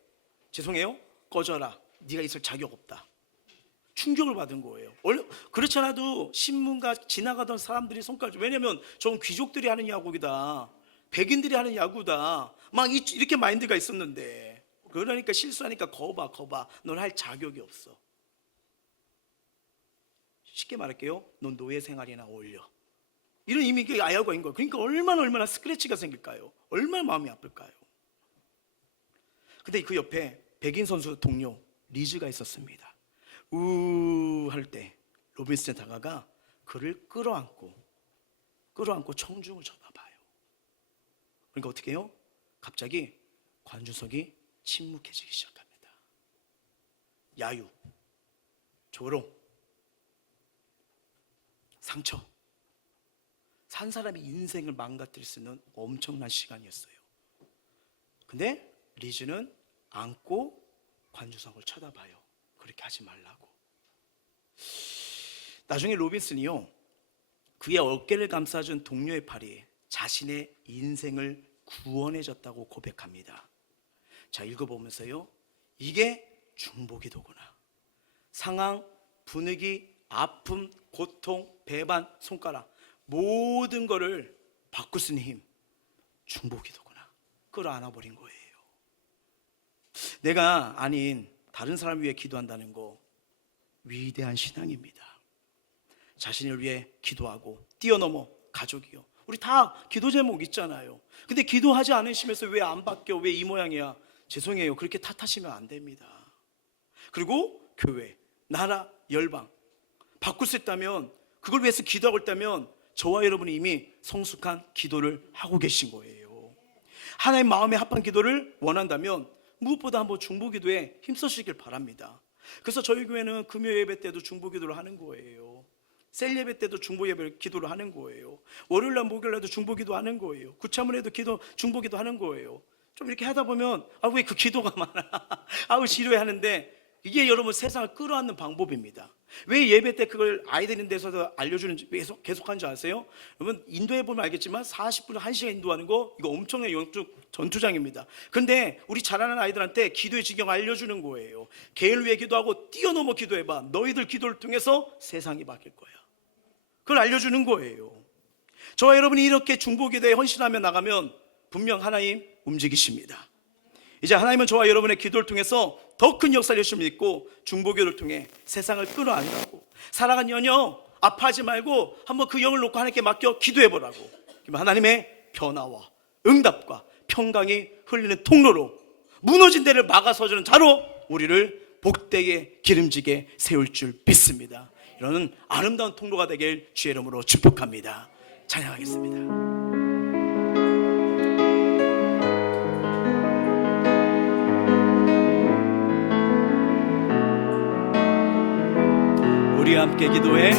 죄송해요, 꺼져라. 네가 있을 자격 없다. 충격을 받은 거예요. 그렇지 않아도 신문가 지나가던 사람들이 손가락, 왜냐면 저건 귀족들이 하는 야구이다, 백인들이 하는 야구다, 이렇게 마인드가 있었는데, 그러니까 실수하니까 거봐, 넌 할 자격이 없어. 쉽게 말할게요, 넌 노예 생활이나 어울려. 이런 이미 야구인 거예요. 그러니까 얼마나 스크래치가 생길까요? 얼마나 마음이 아플까요? 근데 그 옆에 백인 선수 동료 리즈가 있었습니다. 할 때 로빈슨에 다가가 그를 끌어안고 청중을 쳐다봐요. 그러니까 어떻게 해요? 갑자기 관중석이 침묵해지기 시작합니다. 야유, 조롱, 상처, 산 사람의 인생을 망가뜨릴 수 있는 엄청난 시간이었어요. 근데 리즈는 안고 관중석을 쳐다봐요. 그렇게 하지 말라고. 나중에 로빈슨이요, 그의 어깨를 감싸준 동료의 팔이 자신의 인생을 구원해줬다고 고백합니다. 자, 읽어보면서요, 이게 중보기도구나. 상황, 분위기, 아픔, 고통, 배반, 손가락, 모든 거를 바꿀 수 있는 힘, 중보기도구나. 끌어안아버린 거예요. 내가 아닌 다른 사람을 위해 기도한다는 거 위대한 신앙입니다. 자신을 위해 기도하고 뛰어넘어 가족이요, 우리 다 기도 제목 있잖아요. 근데 기도하지 않으시면서 왜 안 바뀌어, 왜 이 모양이야, 죄송해요, 그렇게 탓하시면 안 됩니다. 그리고 교회, 나라, 열방 바꿀 수 있다면, 그걸 위해서 기도하고 있다면 저와 여러분이 이미 성숙한 기도를 하고 계신 거예요. 하나님 마음에 합한 기도를 원한다면 무엇보다 한번 중보기도에 힘쓰시길 바랍니다. 그래서 저희 교회는 금요 예배 때도 중보기도를 하는 거예요. 셀 예배 때도 중보예배 기도를 하는 거예요. 월요일날 목요일날도 중보기도 하는 거예요. 구차문에도 중보기도 하는 거예요. 좀 이렇게 하다 보면 왜 그 기도가 많아 지루해 하는데, 이게 여러분 세상을 끌어안는 방법입니다. 왜 예배 때 그걸 아이들 인데서도 알려주는지 계속하는 줄 아세요? 여러분 인도해 보면 알겠지만 40분 1시간 인도하는 거 이거 엄청난 영적 전투장입니다. 근데 우리 자라는 아이들한테 기도의 지경을 알려주는 거예요. 개를 위해 기도하고 뛰어넘어 기도해봐. 너희들 기도를 통해서 세상이 바뀔 거야. 그걸 알려주는 거예요. 저와 여러분이 이렇게 중보기도에 헌신하며 나가면 분명 하나님 움직이십니다. 이제 하나님은 저와 여러분의 기도를 통해서 더 큰 역사를 주실 믿고 중보기도를 통해 세상을 끌어안으라고, 사랑하는 연여 아파하지 말고 한번 그 영을 놓고 하나님께 맡겨 기도해보라고. 그러면 하나님의 변화와 응답과 평강이 흘리는 통로로, 무너진 데를 막아서주는 자로 우리를 복되게 기름지게 세울 줄 믿습니다. 이런 아름다운 통로가 되길 주의 이름으로 축복합니다. 찬양하겠습니다. 우리 함께 기도해.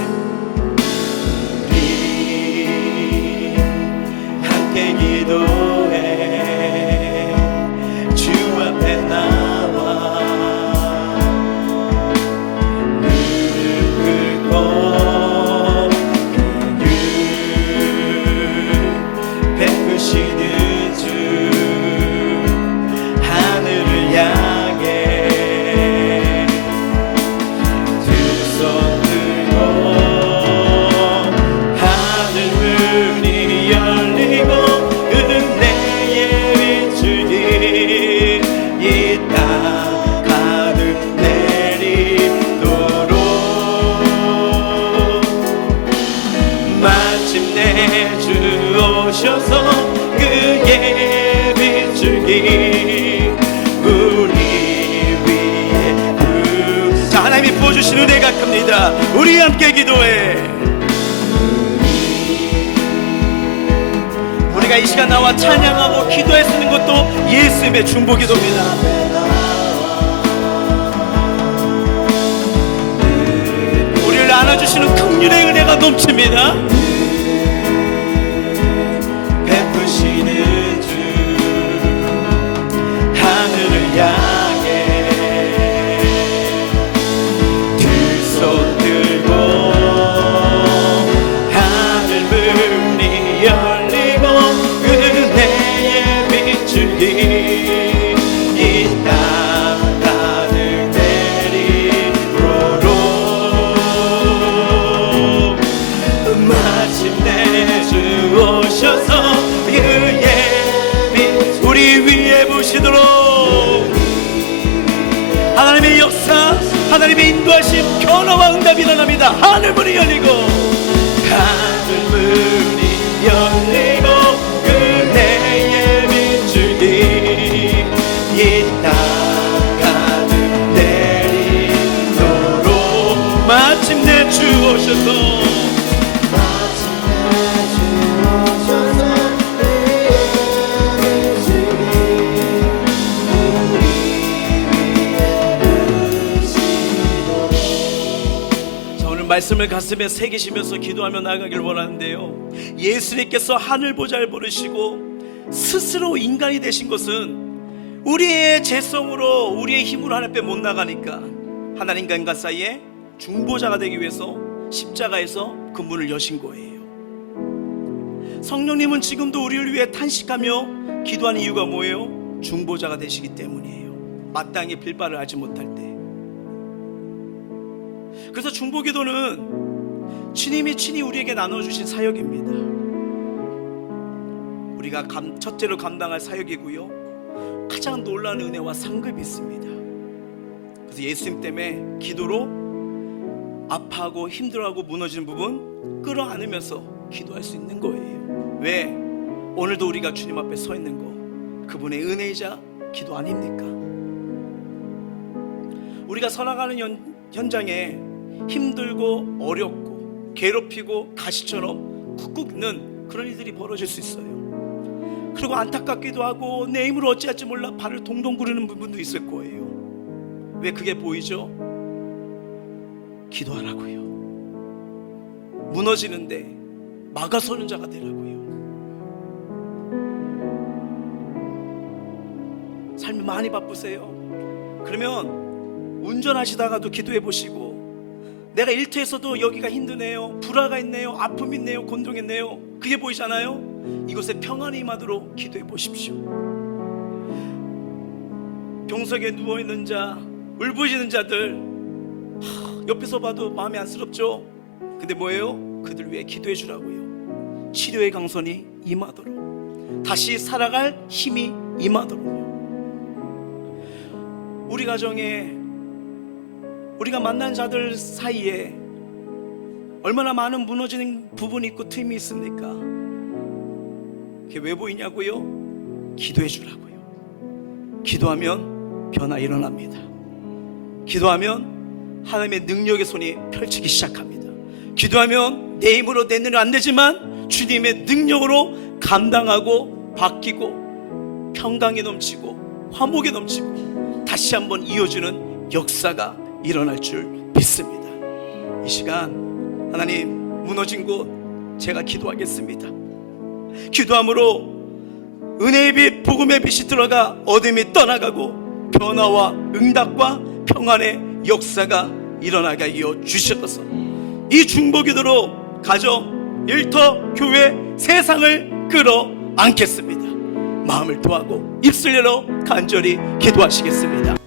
우리 함께 기도해. 주 앞에 나와 무릎 꿇고 긍휼 베푸시는 주 하늘을 향해 두 손 오셔서 그의 빛줄기 우리 위에 자, 하나님이 부어주신 은혜가 큽니다. 우리 함께 기도해. 우리가 이 시간 나와 찬양하고 기도할 수 있는 것도 예수님의 중보기도입니다. 우리를 안아주시는 긍휼의 은혜가 넘칩니다. 베푸시는 주 하늘을 향해 두 손 들고 하늘 문이 열리고 은혜의 빛줄기 이 땅 가득 내리도록 마침내 주 오셔서 우리 위에 부시도록 하나님의 역사, 하나님의 인도하심, 변화와 응답이 일어납니다. 하늘문이 열리고 하늘문이 열리고 은혜의 빛줄기 이 땅 가득 내리도록 마침내 주 오셔서 말씀을 가슴에 새기시면서 기도하며 나아가길 원하는데요, 예수님께서 하늘 보좌를 부르시고 스스로 인간이 되신 것은 우리의 재성으로 우리의 힘으로 하나님 앞에 못 나가니까 하나님과 인간 사이에 중보자가 되기 위해서 십자가에서 그 문을 여신 거예요. 성령님은 지금도 우리를 위해 탄식하며 기도하는 이유가 뭐예요? 중보자가 되시기 때문이에요. 마땅히 빌바를 알지 못할 때. 그래서 중보기도는 주님이 친히 우리에게 나눠주신 사역입니다. 우리가 첫째로 감당할 사역이고요, 가장 놀라운 은혜와 상급이 있습니다. 그래서 예수님 때문에 기도로 아파하고 힘들어하고 무너지는 부분 끌어안으면서 기도할 수 있는 거예요. 왜? 오늘도 우리가 주님 앞에 서 있는 거 그분의 은혜이자 기도 아닙니까? 우리가 살아가는 현장에 힘들고 어렵고 괴롭히고 가시처럼 쿡쿡는 그런 일들이 벌어질 수 있어요. 그리고 안타깝기도 하고 내 힘으로 어찌할지 몰라 발을 동동 구르는 부분도 있을 거예요. 왜 그게 보이죠? 기도하라고요. 무너지는데 막아서는 자가 되라고요. 삶이 많이 바쁘세요? 그러면 운전하시다가도 기도해 보시고, 내가 일터에서도 여기가 힘드네요, 불화가 있네요, 아픔이 있네요, 곤동이 있네요. 그게 보이잖아요. 이곳에 평안이 임하도록 기도해 보십시오. 병석에 누워있는 자, 울부짖는 자들, 옆에서 봐도 마음이 안쓰럽죠. 근데 뭐예요? 그들 위해 기도해 주라고요. 치료의 강선이 임하도록, 다시 살아갈 힘이 임하도록요. 우리 가정에, 우리가 만난 자들 사이에 얼마나 많은 무너지는 부분이 있고 틈이 있습니까? 그게 왜 보이냐고요? 기도해 주라고요. 기도하면 변화 일어납니다. 기도하면 하나님의 능력의 손이 펼치기 시작합니다. 기도하면 내 힘으로 내 눈은 안 되지만 주님의 능력으로 감당하고 바뀌고 평강이 넘치고 화목이 넘치고 다시 한번 이어주는 역사가 일어날 줄 믿습니다. 이 시간 하나님, 무너진 곳 제가 기도하겠습니다. 기도함으로 은혜의 빛, 복음의 빛이 들어가 어둠이 떠나가고 변화와 응답과 평안의 역사가 일어나게 하여 주셔서 이 중보기도로 가정, 일터, 교회, 세상을 끌어안겠습니다. 마음을 토하고 입술 열어 간절히 기도하시겠습니다.